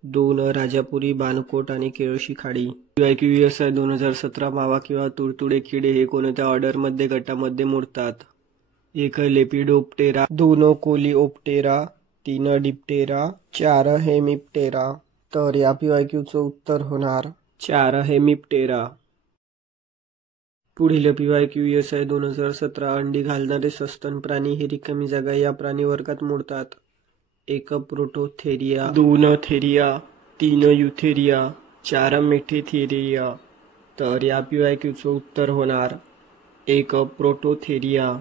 2 राजापुरी बाणकोट आणि केळशी खाडी. PYQ PSI 2017 मावा किंवा तुडतुडे किडे हे कोणत्या ऑर्डरमध्ये गटामध्ये मोडतात? 1 लेपिडोप्टेरा, 2 कोलिओप्टेरा, 3 डिप्टेरा, 4 हेमिप्टेरा. तर या PYQचं उत्तर होणार 4 हेमिप्टेरा. पुढील PYQ PSI 2017 अंडी घालणारे सस्तन प्राणी हे रिकामी जागा या प्राणी वर्गात मोडतात. 1 प्रोटोथेरिया, 2 थेरिया, 3 युथेरिया, 4 मेठेथेरिया. तर या PYQचं उत्तर होणार 1 प्रोटोथेरिया.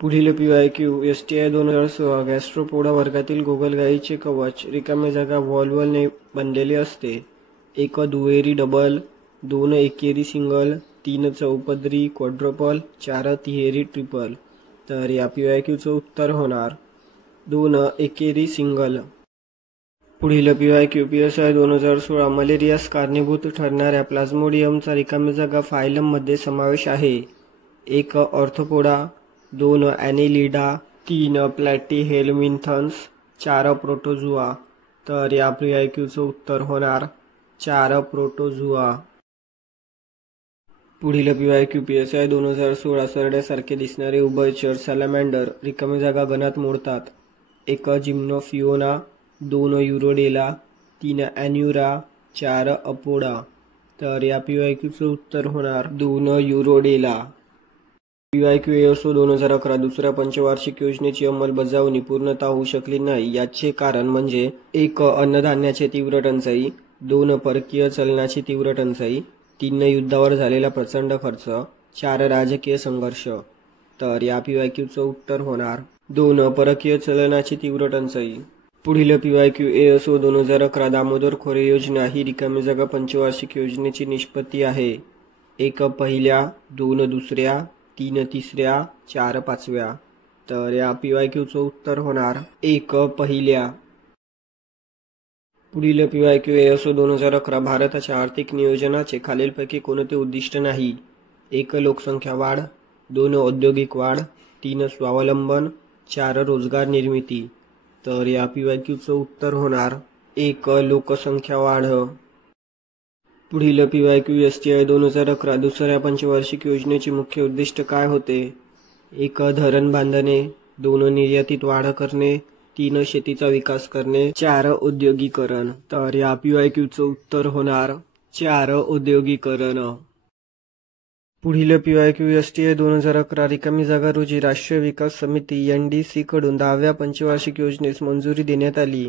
पुढील PYQ STI 2016 गॅस्ट्रोपोडा वर्गातील गोगलगाईचे कवच रिकामी जागा व्हॉल्व्हने बनलेले असते. 1 दुहेरी डबल, 2 एकेरी सिंगल, 3 चौपदरी क्वाड्रपल, 4 तिहेरी ट्रिपल. तर या PYQचं उत्तर होणार 2 एकेरी सिंगल. पुढील PYQ PSI 2016 मलेरियास कारणीभूत ठरणाऱ्या प्लाझ्मोडियमचा रिकामी जागा फायलममध्ये समावेश आहे. 1 ऑर्थोपोडा, 2 ॲनिलिडा, 3 प्लॅटीहेल्मिन्थस, 4 प्रोटोझुआ. तर या PYQचं उत्तर होणार 4 प्रोटोझुआ. पुढील PYQ PSI 2016 सरड्यासारखे दिसणारे उभयचर सॅलमँडर रिकामी जागा गणात मोडतात. 1 जिम्नोफिओना, 2 युरोडेला, 3 ॲन्युरा, 4 अपोडा. तर या PYQचं उत्तर होणार 2 युरोडेला. PYQ ASO 2011 दुसऱ्या पंचवार्षिक योजनेची अंमलबजावणी पूर्णतः होऊ शकली नाही. याचे कारण म्हणजे 1 अन्नधान्याची तीव्र टंचाई, 2 परकीय चलनाची तीव्र टंचाई, 3 युद्धावर झालेला प्रचंड खर्च, 4 राजकीय संघर्ष. तर या PYQचं उत्तर होणार 2 परकीय चलनाची तीव्र टंचाई. पुढील PYQ ASO 2011 दामोदर खोरे योजना ही रिकामी जागा पंचवार्षिक योजनेची निष्पत्ती आहे. 1 पहिल्या, 2 दुसऱ्या, 3 तिसऱ्या, 4 पाचव्या. तर या PYQचं उत्तर होणार 1 पहिल्या. पुढील PYQ ASO 2011 भारताच्या आर्थिक नियोजनाचे खालीलपैकी कोणते उद्दिष्ट नाही? 1 लोकसंख्या वाढ, 2 औद्योगिक वाढ, 3 स्वावलंबन, 4 रोजगार निर्मिती. तर या PYQचं उत्तर होणार 1 लोकसंख्या वाढ. पुढील PYQ STI 2011 दुसऱ्या पंचवार्षिक योजनेचे मुख्य उद्दिष्ट काय होते? 1 धरण बांधणे, 2 निर्यातीत वाढ करणे, 3 शेतीचा विकास करणे, 4 औद्योगिकरण. तर या PYQचं उत्तर होणार 4 औद्योगिकरण. पुढील PYQ STI 2011 रिकामी जागा रोजी राष्ट्रीय विकास समिती NDC कडून 10व्या पंचवार्षिक योजनेस मंजुरी देण्यात आली.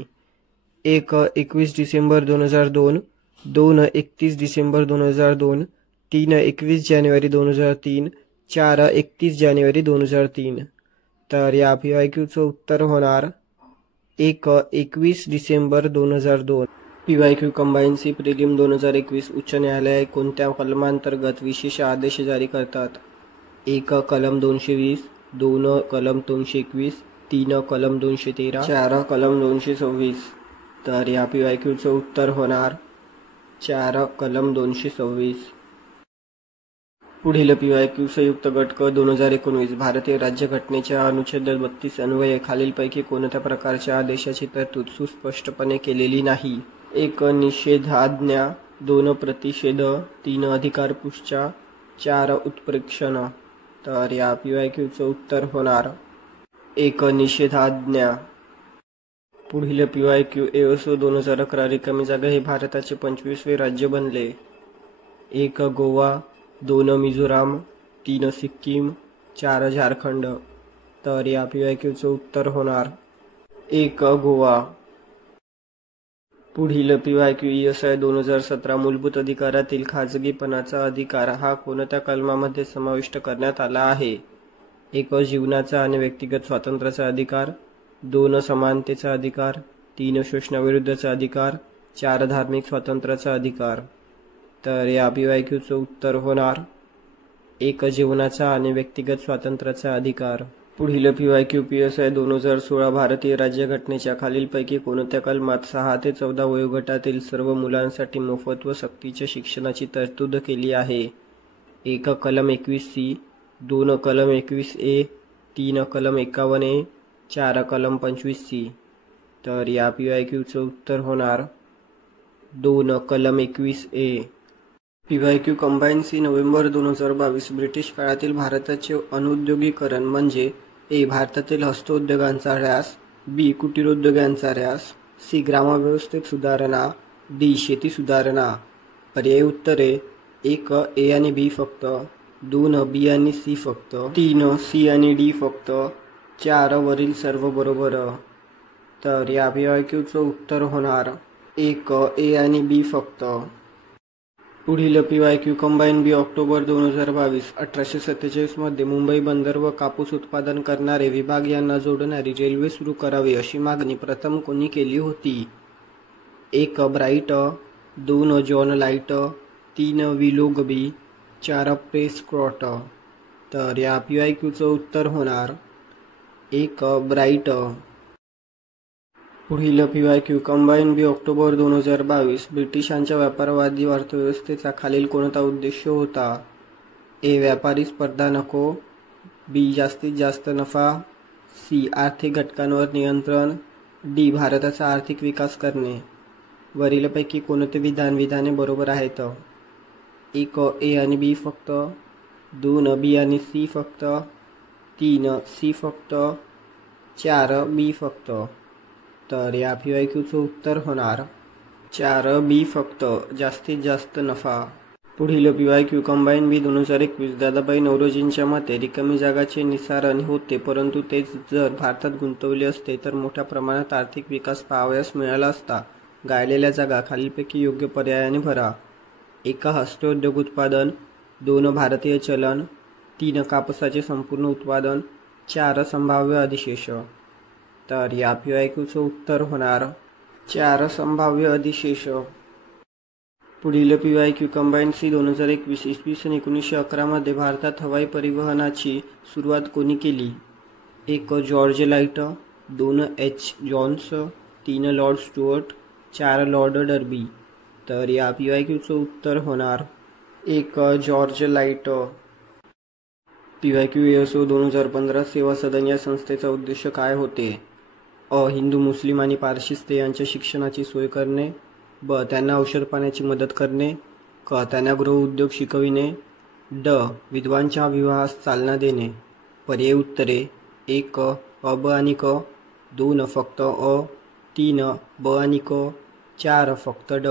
1 21 डिसेंबर 2002, 2 31 डिसेंबर 2002, 3 21 जानेवारी 2003, 4 31 जानेवारी 2003. तर या PYQचं उत्तर होणार 1 21 December 2002. PYQ combine C prelim 2021 उच्च न्यायालय कोणत्या कलमांतर्गत विशेष आदेश जारी करतात? 1 कलम 220, 2 कलम 221, 3 कलम 213, 4 कलम 226. तर या PYQचं उत्तर होणार 4 कलम 226. पुढील PYQ संयुक्त गट क 2019 भारतीय राज्यघटनेच्या अनुच्छेद 32 अन्वये खालीलपैकी कोणत्या प्रकारच्या आदेशाची तरतूद सुस्पष्टपणे केलेली नाही? 1 निषेधाज्ञा, 2 प्रतिषेध, 3 अधिकार पुष्टा, 4 उत्प्रेक्षण. तर या PYQचं उत्तर होणार 1 निषेधाज्ञा. पुढील PYQ ASO 2011 रिकामी जागा हे भारताचे 25वे राज्य बनले. 1 गोवा, 2 मिझोराम, 3 सिक्कीम, 4 झारखंड. तर या PYQचं उत्तर होणार 1 गोवा. पुढील PYQ ESI 2017 मूलभूत अधिकारातील खाजगीपणाचा अधिकार हा कोणत्या कलमामध्ये समाविष्ट करण्यात आला आहे? 1 जीवनाचा आणि व्यक्तिगत स्वातंत्र्याचा अधिकार, 2 समानतेचा अधिकार, 3 शोषणाविरुद्धचा अधिकार, 4 धार्मिक स्वातंत्र्याचा अधिकार. तर या PYQचं उत्तर होणार 1 जीवनाचा आणि व्यक्तिगत स्वातंत्र्याचा अधिकार. पुढील PYQ PSI 2016 भारतीय राज्यघटनेच्या खालीलपैकी कोणत्या कलमात 6 ते 14 वयोगटातील सर्व मुलांसाठी मोफत व सक्तीच्या शिक्षणाची तरतूद केली आहे? 1 कलम 21C, 2 कलम 21A, 3 कलम 51A, 4 कलम 25C. तर या PYQचं उत्तर होणार 2 कलम 21A. PYQ combine C November 2022 British काळातील भारताचे अनुद्योगीकरण म्हणजे A. भारतातील हस्तोद्योगांचा ऱ्हास, B. कुटीरोद्योगांचा ऱ्हास, C. ग्रामव्यवस्थेत सुधारणा, D. शेती सुधारणा. पर्यायी उत्तरे 1 A आणि B फक्त, 2 B आणि C फक्त, 3 C आणि D फक्त, 4 वरील सर्व बरोबर. तर या PYQचं उत्तर होणार 1 A आणि B फक्त. पुढील PYQ कंबाईन B ऑक्टोबर 2022 1847 मध्ये मुंबई बंदर व कापूस उत्पादन करणारे विभाग यांना जोडणारी रेल्वे सुरू करावी अशी मागणी प्रथम कोणी केली होती? 1 ब्राईट, 2 जॉन लाईट, 3 विलोगबी, 4 प्रेस्कॉट. तर या PYQचं उत्तर होणार 1 ब्राईट. पुढील PYQ कंबाईन B ऑक्टोबर 2022 ब्रिटिशांच्या व्यापारवादी अर्थव्यवस्थेचा खालील कोणता उद्देश होता? A. व्यापारी स्पर्धा नको, B. जास्तीत जास्त नफा, C. आर्थिक घटकांवर नियंत्रण, D. भारताचा आर्थिक विकास करणे. वरीलपैकी कोणते विधाने बरोबर आहेत? 1 A आणि B फक्त, 2 B आणि C फक्त, 3 C फक्त, 4 B फक्त. तर या PYQचं उत्तर होणार 4 B फक्त, जास्तीत जास्त नफा. पुढील PYQ कंबाईन B 2021 दादाभाई नौरोजींच्या मते रिकामी जागाचे निस्सारण होते, परंतु तेच जर भारतात गुंतवले असते तर मोठ्या प्रमाणात आर्थिक विकास पाहावयास मिळाला असता. गाळलेल्या जागा खालीलपैकी योग्य पर्यायाने भरा. 1 हस्तोद्योग उत्पादन, 2 भारतीय चलन, 3 कापसाचे संपूर्ण उत्पादन, 4 संभाव्य अधिशेष. तर या PYQचं उत्तर होणार 4 संभाव्य अधिशेष. पुढील PYQ कंबाईन C 2021 इसवी सन 1911 मध्ये भारतात हवाई परिवहनाची सुरुवात कोणी केली? 1 George Light, 2 H Jones, 3 Lord Stuart, 4 Lord Derby. तर या PYQचं उत्तर होणार 1 जॉर्ज लाईट. PYQ ASO 2015 सेवा सदन या संस्थेचा उद्देश काय होते? अ. हिंदू, मुस्लिम आणि पारशी स्त्रियांच्या शिक्षणाची सोय करणे, ब. त्यांना औषध पाण्याची मदत करणे, क. त्यांना गृहउद्योग शिकविणे, ड. विधवांच्या विवाहास चालना देणे. पर्यायी उत्तरे 1 अ, ब आणि क, 2 फक्त अ, 3 ब आणि क, 4 फक्त ड.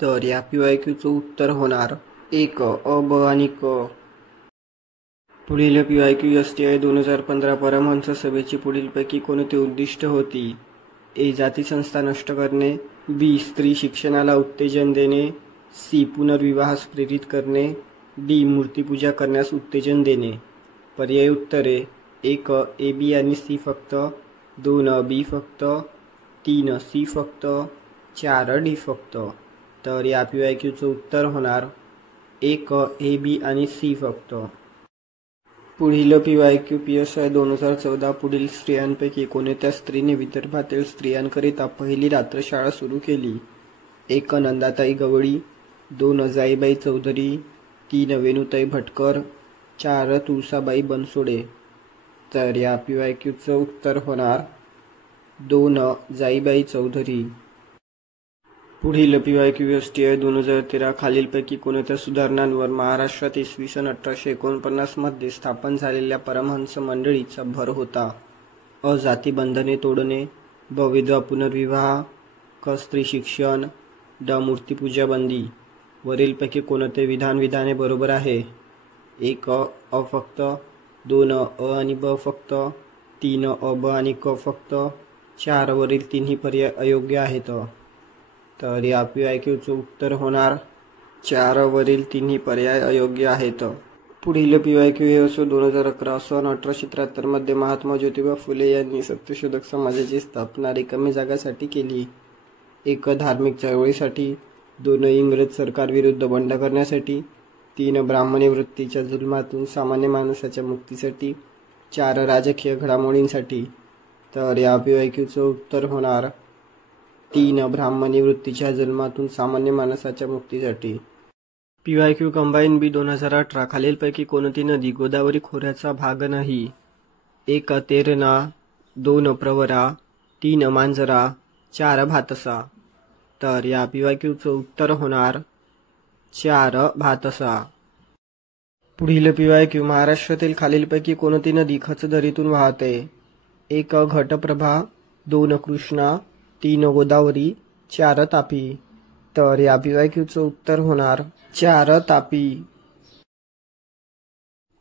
तर या PYQचं उत्तर होणार 1 अ, ब आणि क. पुढील PYQ STI 2015 परमहंस सभेची पुढीलपैकी कोणती उद्दिष्ट होती? A. जाती संस्था नष्ट करणे, B. स्त्री शिक्षणाला उत्तेजन देणे, C. पुनर्विवाहास प्रेरित करणे, D. मूर्तिपूजा करण्यास उत्तेजन देणे. पर्यायी उत्तरे 1 A, B आणि C फक्त, 2 B फक्त, 3 C फक्त, 4 D फक्त. तर या PYQचं उत्तर होणार 1 A, B आणि C फक्त. पुढील PYQ PSI 2014 पुढील स्त्रियांपैकी कोणत्या स्त्रीने विदर्भातील स्त्रियांकरिता पहिली रात्रशाळा सुरू केली? 1. नंदाताई गवळी, 2. जाईबाई चौधरी, 3. वेणुताई भटकर, 4. तुळसाबाई बनसोडे. तर या PYQचं उत्तर होणार 2. जाईबाई चौधरी. पुढील PYQ STI 2013 खालीलपैकी कोणत्या सुधारणांवर महाराष्ट्रात इसवी सन 1849 मध्ये स्थापन झालेल्या परमहंस मंडळीचा भर होता? अ. जातीबंधने तोडणे, ब. विधवा पुनर्विवाह, क. स्त्री शिक्षण, ड. मूर्तिपूजा बंदी. वरीलपैकी कोणते विधाने बरोबर आहे? 1. अ फक्त, 2. अ आणि ब फक्त, 3. अ ब आणि क फक्त, 4. वरील तिन्ही पर्याय अयोग्य आहेत. तर या PYQचं उत्तर होणार 4. वरील तिन्ही पर्याय अयोग्य आहेत. पुढील PYQ असो 2011 सन 1873 मध्ये महात्मा ज्योतिबा फुले यांनी सत्यशोधक समाजाची स्थापना रिकामी जागासाठी केली. 1. धार्मिक चळवळीसाठी, 2. इंग्रज सरकारविरुद्ध बंड करण्यासाठी, 3. ब्राह्मणी वृत्तीच्या जुलमातून सामान्य माणसाच्या मुक्तीसाठी, 4. राजकीय घडामोडींसाठी. तर या PYQचं उत्तर होणार 3. ब्राह्मणी वृत्तीच्या जुलमातून सामान्य माणसाच्या मुक्तीसाठी. PYQ कंबाईन B 2018 खालीलपैकी कोणती नदी गोदावरी खोऱ्याचा भाग नाही? 1. तेरणा, 2. प्रवरा, 3. मांजरा, 4. भातसा. तर या PYQचं उत्तर होणार 4. भातसा. पुढील PYQ महाराष्ट्रातील खालीलपैकी कोणती नदी खचदरीतून वाहते? 1. घटप्रभा, 2. कृष्णा, 3. गोदावरी, 4. तापी. तर या PYQचं उत्तर होणार 4. तापी.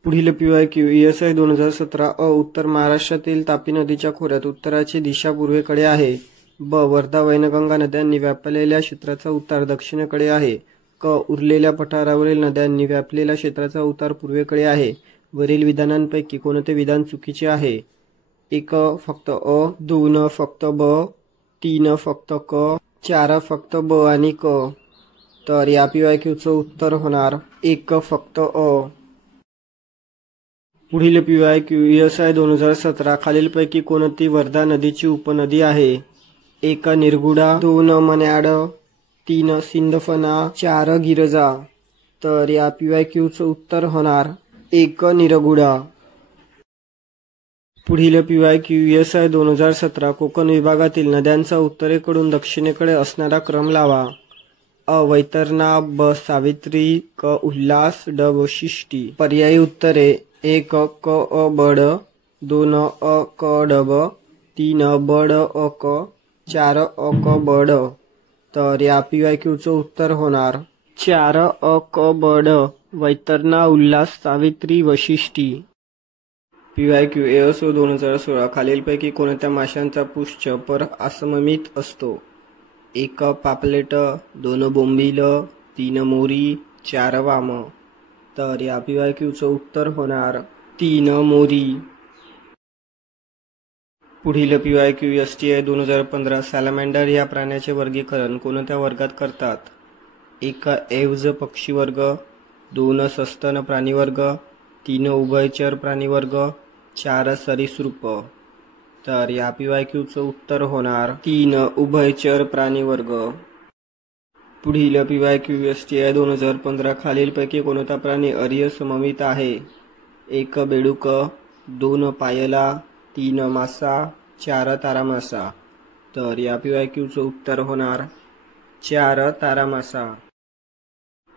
पुढील PYQ ESI 2017 अ. उत्तर महाराष्ट्रातील तापी नदीच्या खोऱ्यात उत्तराची दिशा पूर्वेकडे आहे. ब. वर्धा वैनगंगा नद्यांनी व्यापलेल्या क्षेत्राचा उतार दक्षिणेकडे आहे. क. उरलेल्या पठारावरील नद्यांनी व्यापलेल्या क्षेत्राचा उतार पूर्वेकडे आहे. वरील विधानांपैकी कोणते विधान चुकीचे आहे? 1. फक्त अ, 2. फक्त ब, 3. फक्त क, 4. फक्त ब आणि क. तर या PYQचं उत्तर होणार 1. फक्त अ. पुढील PYQ ESI 2017 खालीलपैकी कोणती वर्धा नदीची उपनदी आहे? 1. निरगुडा, 2. मन्याड, 3. सिंदफणा, 4. गिरजा. तर या PYQचं उत्तर होणार 1. निरगुडा. पुढील PYQ ESI 2017 कोकण विभागातील नद्यांचा उत्तरेकडून दक्षिणेकडे असणारा क्रम लावा. अ. वैतरणा, ब. सावित्री, क. उल्हास, ड. वशिष्ठी. पर्यायी उत्तरे 1. क अ बड, 2. अ क डब, 3. बड अ क, 4. अ क बड. तर या PYQचं उत्तर होणार 4. अ क बड. वैतरणा, उल्हास, सावित्री, वशिष्ठी. PYQ ASO 2016 खालीलपैकी कोणत्या माशांचा पुच्छ पर असममित असतो? 1. पापलेट, 2. बोंबील, 3. मोरी, 4. वाम. तर या PYQचं उत्तर होणार 3. मोरी. पुढील PYQ STI 2015 सॅलमँडर या प्राण्याचे वर्गीकरण कोणत्या वर्गात करतात? 1. एव्ज पक्षीवर्ग, 2. सस्तन प्राणीवर्ग, 3. उभयचर प्राणीवर्ग, 4. सरीसृप. तर या PYQचं उत्तर होणार 3. उभयचर प्राणीवर्ग. पुढील PYQ STI 2015 खालीलपैकी कोणता प्राणी अरिय सममित आहे? 1. बेडूक, 2. पायला, 3. मासा, 4. तारामासा. तर या PYQचं उत्तर होणार 4. तारामासा.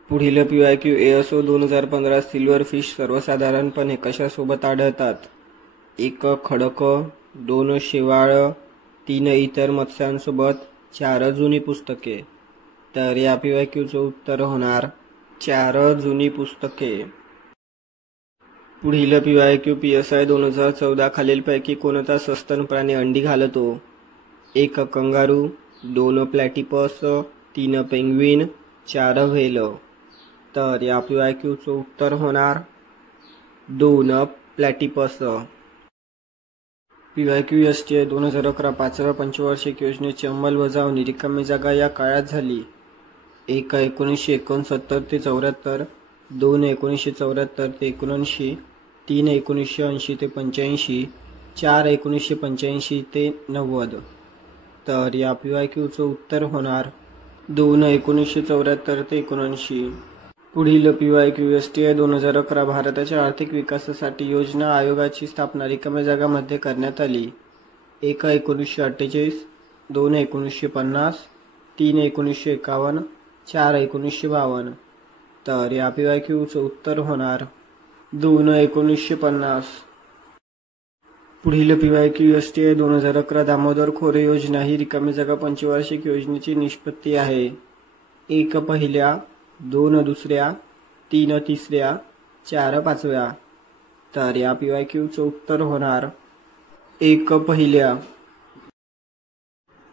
पुढील PYQ ASO 2015 सिल्वर फिश सर्वसाधारणपणे कशासोबत आढळतात? 1. खडक, 2. शेवाळ, 3. इतर मत्स्यांसोबत, 4. जुनी पुस्तके. तर या PYQचं उत्तर होणार 4. जुनी पुस्तके. पुढील PYQ PSI 2014 खालीलपैकी कोणता सस्तन प्राणी अंडी घालतो? 1. कंगारू, 2. प्लॅटिपस, 3. पेंग्विन, 4. व्हेल. तर या PYQचं उत्तर होणार 2. प्लॅटिपस. PYQ STI 2011 5व्या पंचवार्षिक योजनेची अंमलबजावणी रिकामी जागा या काळात झाली. 1. 1969 ते 74, 2. 1974 ते 79, 3 1980 ते 85, 4 1985 ते 90. तर या PYQचं उत्तर होणार 2 1974 ते 79. पुढील PYQ STI 2011 भारताच्या आर्थिक विकासासाठी योजना आयोगाची स्थापना रिकाम्या जागांमध्ये करण्यात आली. 1 1948, 2 1950, 3 1951, 4 1952. तर या PYQचं उत्तर होणार 2 1950. पुढील PYQ STI 2011 दामोदर खोरे योजना ही रिकामी जागा पंचवार्षिक योजनेची निष्पत्ती आहे. 1 पहिल्या, 2 दुसऱ्या, 3 तिसऱ्या, 4 पाचव्या. तर या PYQचं उत्तर होणार 1 पहिल्या.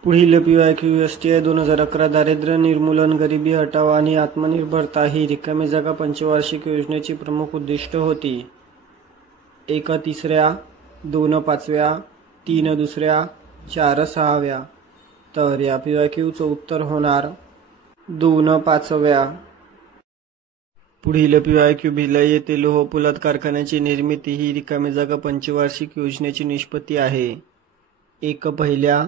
पुढील PYQ STI 2011 दारिद्र्य निर्मूलन, गरिबी हटाव आणि आत्मनिर्भरता ही रिकामी जागा पंचवार्षिक योजनेची प्रमुख उद्दिष्ट होती. 1 तिसऱ्या, 2 पाचव्या, 3 दुसऱ्या, 4 सहाव्या. तर या PYQचं उत्तर होणार 2 पाचव्या. पुढील PYQ भिलाई येथे लोह पोलाद कारखान्याची निर्मिती ही रिकामी जागा पंचवार्षिक योजनेची निष्पत्ती आहे. 1 पहिल्या,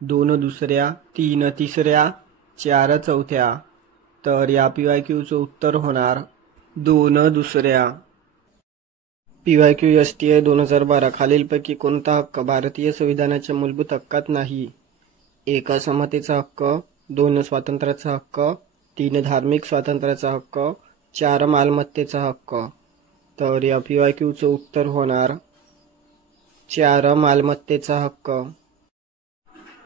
2 दुसऱ्या, 3 तिसऱ्या, 4 चौथ्या. तर या PYQचं उत्तर होणार 2 दुसऱ्या. PYQ STI 2012 खालीलपैकी कोणता हक्क भारतीय संविधानाच्या मूलभूत हक्कात नाही? 1 समतेचा हक्क, 2 स्वातंत्र्याचा हक्क, 3 धार्मिक स्वातंत्र्याचा हक्क, 4 मालमत्तेचा हक्क. तर या PYQचं उत्तर होणार 4 मालमत्तेचा हक्क.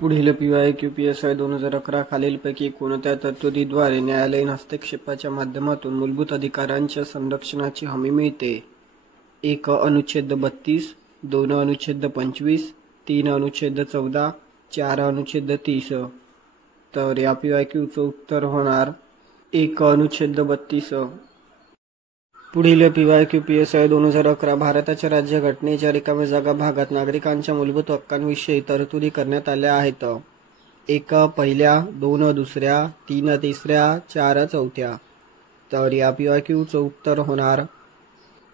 पुढील PYQ PSI 2011 खालीलपैकी कोणत्या तरतुदीद्वारे न्यायालयीन हस्तक्षेपाच्या माध्यमातून मूलभूत अधिकारांच्या संरक्षणाची हमी मिळते? 1 अनुच्छेद 32, 2 अनुच्छेद 25, 3 अनुच्छेद 14, 4 अनुच्छेद 30. तर या PYQचं उत्तर होणार 1 अनुच्छेद 32. पुढील PYQ PSI 2011 भारताच्या राज्यघटनेच्या रिकाम्या जागा भागात नागरिकांच्या मूलभूत हक्कांविषयी तरतुदी करण्यात आल्या आहेत. 1 पहिल्या, 2 दुसऱ्या, 3 तिसऱ्या, 4 चौथ्या. तर या PYQचं उत्तर होणार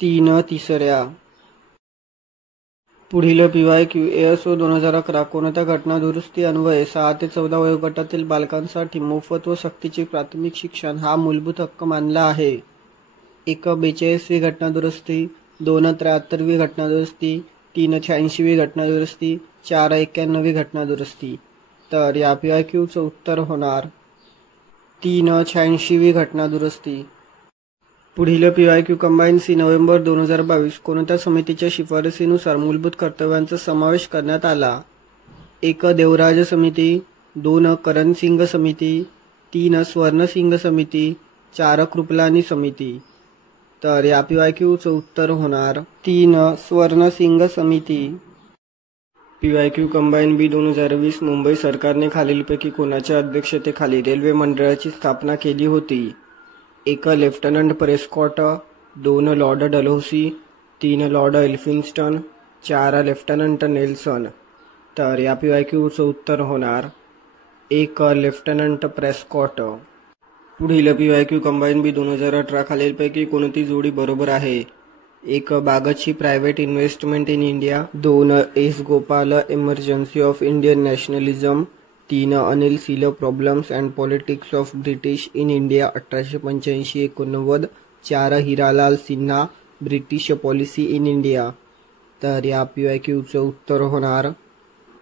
3 तिसऱ्या. पुढील PYQ ASO 2011 कोणत्या घटना दुरुस्ती अन्वये 6 ते 14 वयोगटातील बालकांसाठी मोफत व सक्तीचे प्राथमिक शिक्षण हा मूलभूत हक्क मानला आहे? 1 42वी घटना दुरुस्ती, 2 73वी घटना दुरुस्ती, 3 86वी घटना दुरुस्ती, 4 91वी घटना दुरुस्ती. तर या PYQचं उत्तर होणार 3 86वी घटना दुरुस्ती. पुढील PYQ कंबाईन सी नोव्हेंबर 2022 कोणत्या समितीच्या शिफारसीनुसार मूलभूत कर्तव्यांचा समावेश करण्यात आला? 1 देवराज समिती, 2 करण सिंग समिती, 3 स्वर्ण सिंग समिती, 4 कृपलानी समिती. तर या PYQचं उत्तर होणार 3 स्वर्ण सिंग समिती. PYQ कंबाईन बी 2020 मुंबई सरकारने खालीलपैकी कोणाच्या अध्यक्षतेखाली रेल्वे मंडळाची स्थापना केली होती? 1 lieutenant Prescott, 2 Lord Dalhousie, 3 Lord Elphinstone, 4 lieutenant Nelson. तर या PYQचं उत्तर होणार 1 लेफ्टनंट प्रेस्कॉट. पुढील PYQ कंबाईन बी 2018 खालीलपैकी कोणती जोडी बरोबर आहे? 1 Bagchi private investment in India, 2 S Gopal emergency of Indian nationalism, 3 Anil seal problems and politics of British in India 1885-89, 4 Hiralal Sinha British policy in India. तर या PYQचं उत्तर होणार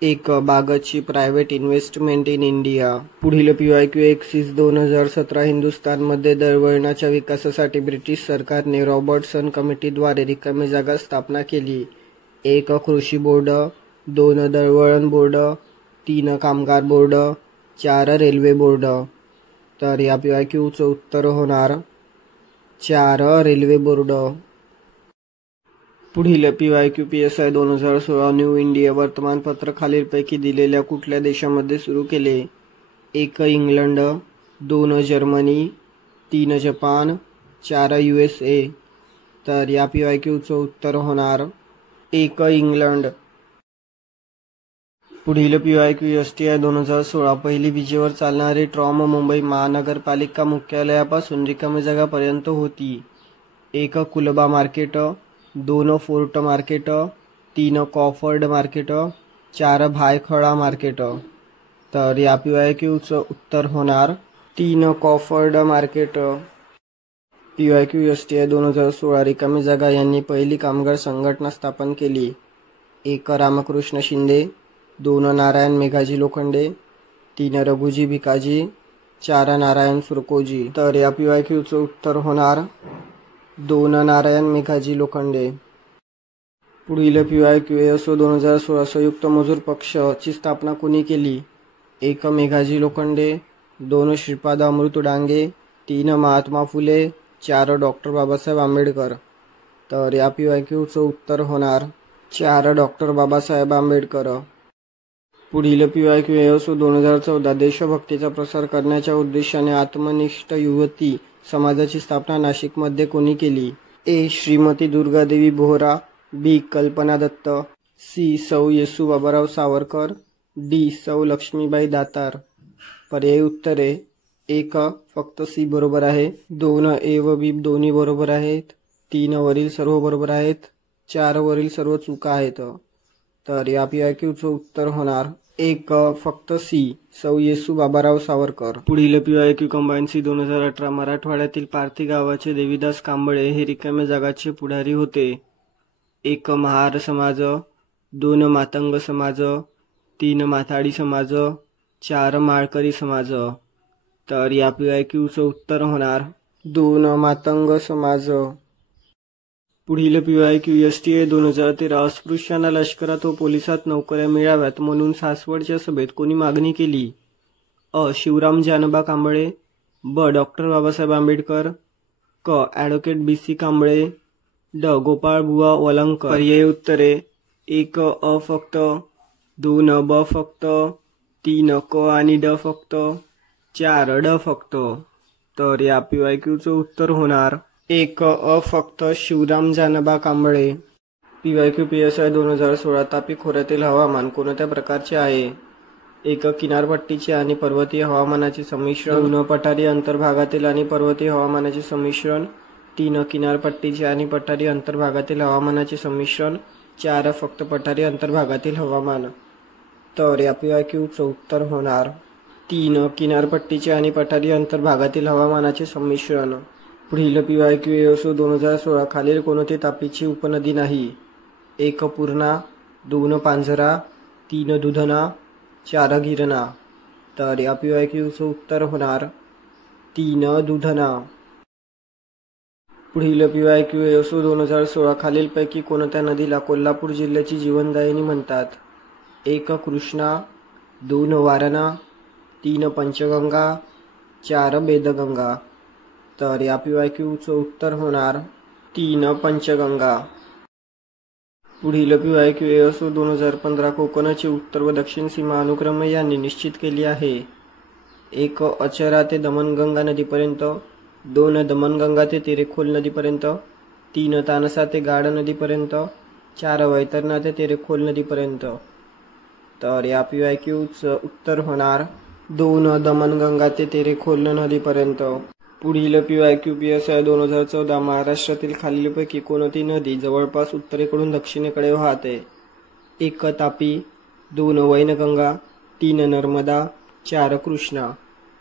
1 Bagchi private investment in India. पुढील PYQ 31 2017 हिंदुस्थानमध्ये दळणवळणाच्या विकासासाठी ब्रिटिश सरकारने रॉबर्टसन कमिटीद्वारे रिकामी जागा स्थापना केली. 1 कृषी बोर्ड, 2 दळणवळण बोर्ड, 3 कामगार बोर्ड, 4 रेल्वे बोर्ड. तर या PYQचं उत्तर होणार 4 रेल्वे बोर्ड. पुढील PYQ PSI 2016 न्यू इंडिया वर्तमानपत्र खालीलपैकी दिलेल्या कुठल्या देशामध्ये सुरू केले? 1 इंग्लंड, 2 जर्मनी, 3 जपान, 4 USA. तर या PYQचं उत्तर होणार 1 इंग्लंड. पुढील PYQ STI 2016 पहिली विजेवर चालणारी ट्रॉम मुंबई महानगरपालिका मुख्यालयापासून रिकामी जागापर्यंत होती. 1 Colaba market, 2 fort market, 3 Crawford market, 4 Byculla market. तर या PYQचं उत्तर होणार 3 कॉफर्ड मार्केट। PYQ STI 2016 रिकामी जागा यांनी पहिली कामगार संघटना स्थापन केली। 1 रामकृष्ण शिंदे, 2 नारायण मेघाजी लोखंडे, 3 रघुजी भिकाजी, 4 नारायण सुरकोजी। तर या PYQचं उत्तर होणार 2 नारायण मेघाजी लोखंडे। पुढील PYQ ASO 2016 संयुक्त मजूर पक्षची स्थापना कोणी केली? 1 मेघाजी लोखंडे, 2 श्रीपाद अमृत डांगे, 3 महात्मा फुले, 4 डॉक्टर बाबासाहेब आंबेडकर। तर या PYQचं उत्तर होणार 4 डॉक्टर बाबासाहेब आंबेडकर। पुढील PYQ ASO 2014 देशभक्तीचा प्रसार करण्याच्या उद्देशाने आत्मनिष्ठ युवती समाजाची स्थापना नाशिकमध्ये कोणी केली? A श्रीमती दुर्गादेवी बोहरा, B कल्पना दत्त, C सौ येसू बाबाराव सावरकर, D सौ लक्ष्मीबाई दातार। पर्यायी उत्तरे 1 फक्त C बरोबर आहे, 2 A व B दोन्ही बरोबर आहेत, 3 वरील सर्व बरोबर आहेत, 4 वरील सर्व चुका आहेत। तर या PYQचं उत्तर होणार 1 फक्त C सौ येसू बाबाराव सावरकर। पुढील PYQ कंबाईन C 2018 मराठवाड्यातील पारधी गावाचे देवीदास कांबळे हे रिकाम्या जागाचे पुढारी होते। 1 महार समाज, 2 मातंग समाज, 3 माथाडी समाज, 4 माळकरी समाज। तर या PYQचं उत्तर होणार 2 मातंग समाज। पुढील PYQ STI 2013 अस्पृश्यांना लष्करात व पोलिसात नोकऱ्या मिळाव्यात म्हणून सासवडच्या सभेत कोणी मागणी केली? अ शिवराम जानबा कांबळे, ब डॉक्टर बाबासाहेब आंबेडकर, क ॲडव्होकेट BC कांबळे, ड गोपाळबुवा वलंकर। पर्यायी उत्तरे 1 अ फक्त, 2 ब फक्त, 3 क आणि ड फक्त, 4 ड फक्त। तर या PYQचं उत्तर होणार 1 अ फक्त शिवराम जानबा कांबळे। PYQ PSI 2016 तापी खोऱ्यातील हवामान कोणत्या प्रकारचे आहे? 1 किनारपट्टीचे आणि पर्वतीय हवामानाचे संमिश्रण, 2 पठारी अंतर्भागातील आणि पर्वतीय हवामानाचे संमिश्रण, 3 किनारपट्टीचे आणि पठारी अंतर्भागातील हवामानाचे संमिश्रण, 4 फक्त पठारी अंतर्भागातील हवामान। तर या PYQचं उत्तर होणार 3 किनारपट्टीचे आणि पठारी अंतर्भागातील हवामानाचे संमिश्रण। पुढील PYQ ASO 2016 खालील कोणती तापीची उपनदी नाही? 1 पूर्णा, 2 पांझरा, 3 दुधना, 4 गिरणा। तर या PYQचं उत्तर होणार 3 दुधना। पुढील PYQ ASO 2016 खालीलपैकी कोणत्या नदीला कोल्हापूर जिल्ह्याची जीवनदायिनी म्हणतात? 1 कृष्णा, 2 वारणा, 3 पंचगंगा, 4 बेदगंगा। तर या PYQचं उत्तर होणार 3 पंचगंगा। पुढील PYQ ASO 2015 कोकणची उत्तर व दक्षिण सीमा अनुक्रमे यांनी निश्चित केली आहे। 1 अचरा ते दमणगंगा नदीपर्यंत, 2 दमणगंगा ते तेरेखोल नदीपर्यंत, 3 तानसा ते गाढ नदीपर्यंत, 4 वैतरणा ते तेरेखोल नदीपर्यंत। तर या PYQचं उत्तर होणार 2 दमणगंगा ते तेरेखोल नदीपर्यंत। पुढील PYQ PSI 2014 महाराष्ट्रातील खालीलपैकी कोणती नदी जवळपास उत्तरेकडून दक्षिणेकडे वाहते? 1 तापी, 2 वैनगंगा, 3 नर्मदा, 4 कृष्णा।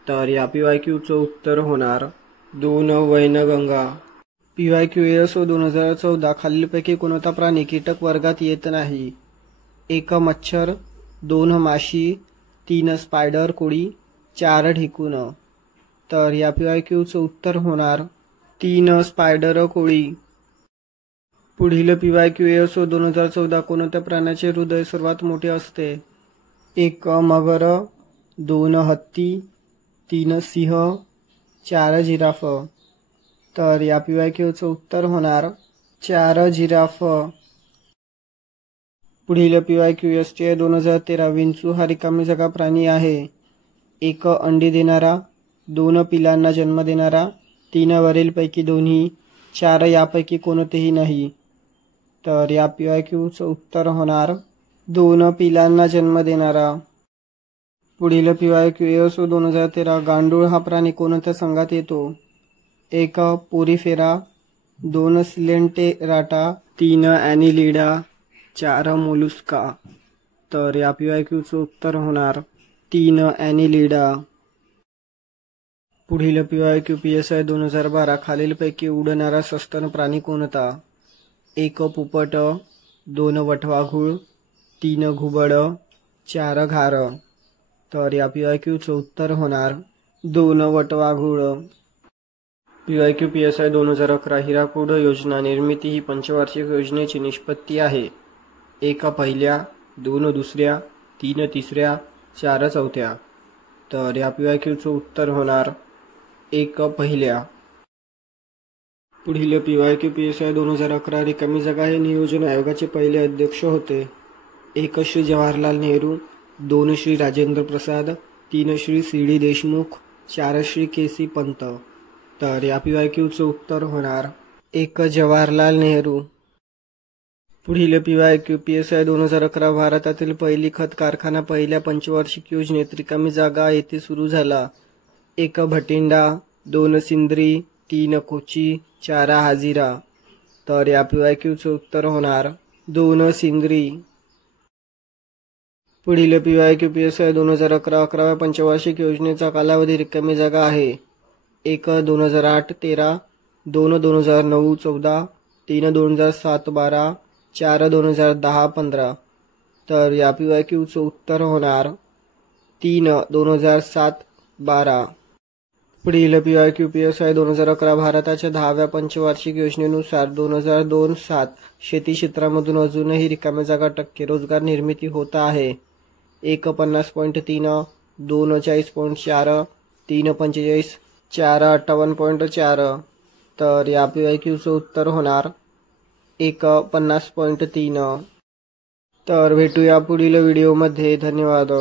तर या PYQचं उत्तर होणार 2 वैनगंगा। PYQ ASO 2014 खालीलपैकी कोणता प्राणी कीटक वर्गात येत नाही? 1 मच्छर, 2 माशी, 3 स्पायडर कोळी, 4 ढिकूण। तर या PYQचं उत्तर होणार 3 स्पायडर कोळी। पुढील PYQ ASO 2014 कोणत्या प्राण्याचे हृदय सर्वात मोठे असते? 1 मगर, 2 हत्ती, 3 सिंह, 4 जिराफ। तर या PYQचं उत्तर होणार 4 जिराफ। पुढील PYQ STI 2013 विंचू हा रिकामी जागा प्राणी आहे। 1 अंडी देणारा, 2 पिलांना जन्म देणारा, 3 वरीलपैकी दोन्ही, 4 यापैकी कोणतेही नाही। तर या PYQचं उत्तर होणार 2 पिलांना जन्म देणारा। पुढील PYQ ASO 2013 गांडूळ हा प्राणी कोणत्या संघात येतो? 1 पोरीफेरा, 2 सिलेंटेराटा, 3 ॲनिलिडा, 4 मोलुस्का. तर या PYQचं उत्तर होणार 3 ॲनिलिडा. पुढील PYQ PSI 2012 खालीलपैकी उडणारा सस्तन प्राणी कोणता? 1 पोपट, 2 वटवाघूळ, 3 घुबड, 4 घारं. तर या PYQचं उत्तर होणार 2 वटवाघूळ. PYQ PSI 2011 हिराकूड योजना निर्मिती ही पंचवार्षिक योजनेची निष्पत्ती आहे. 1 पहिल्या, 2 दुसऱ्या, 3 तिसऱ्या, 4 चौथ्या. तर या PYQचं उत्तर होणार 1 पहिल्या. पुढील PYQ PSI 2011 रिकामी जागा हे नियोजन आयोगाचे पहिले अध्यक्ष होते. 1 श्री जवाहरलाल नेहरू, 2 श्री राजेंद्र प्रसाद, 3 श्री CD देशमुख, 4 श्री KC पंत. तर या PYQचं उत्तर होणार 1 जवाहरलाल नेहरू. पुढील PYQ PSI 2011 भारतातील पहिली खत कारखाना पहिल्या पंचवार्षिक योजनेत रिकामी जागा येथे सुरू झाला. 1 भटिंडा, 2 सिंद्री, 3 कोची, 4 हाजिरा. तर या PYQचं उत्तर होणार 2 सिंद्री. पुढील PYQ PSI 2011 11व्या पंचवार्षिक योजनेचा कालावधी रिकामी जागा आहे. 1 2008-13, 2 2009-14, 3 2007-12, 4 2010-15. तर या PYQचं उत्तर होणार 3 2007-12. पुढील PYQ PSI 2011 भारताच्या 10व्या पंचवार्षिक योजनेनुसार 2002-07 शेती क्षेत्रामधून अजूनही रिकाम्या जागा टक्के रोजगार निर्मिती होत आहे. 1 50.3, 2 40.4, 3 45, 4 58.4. तर या PYQचं उत्तर होणार 1 50.3. तर भेटूया पुढील व्हिडिओमध्ये. धन्यवाद.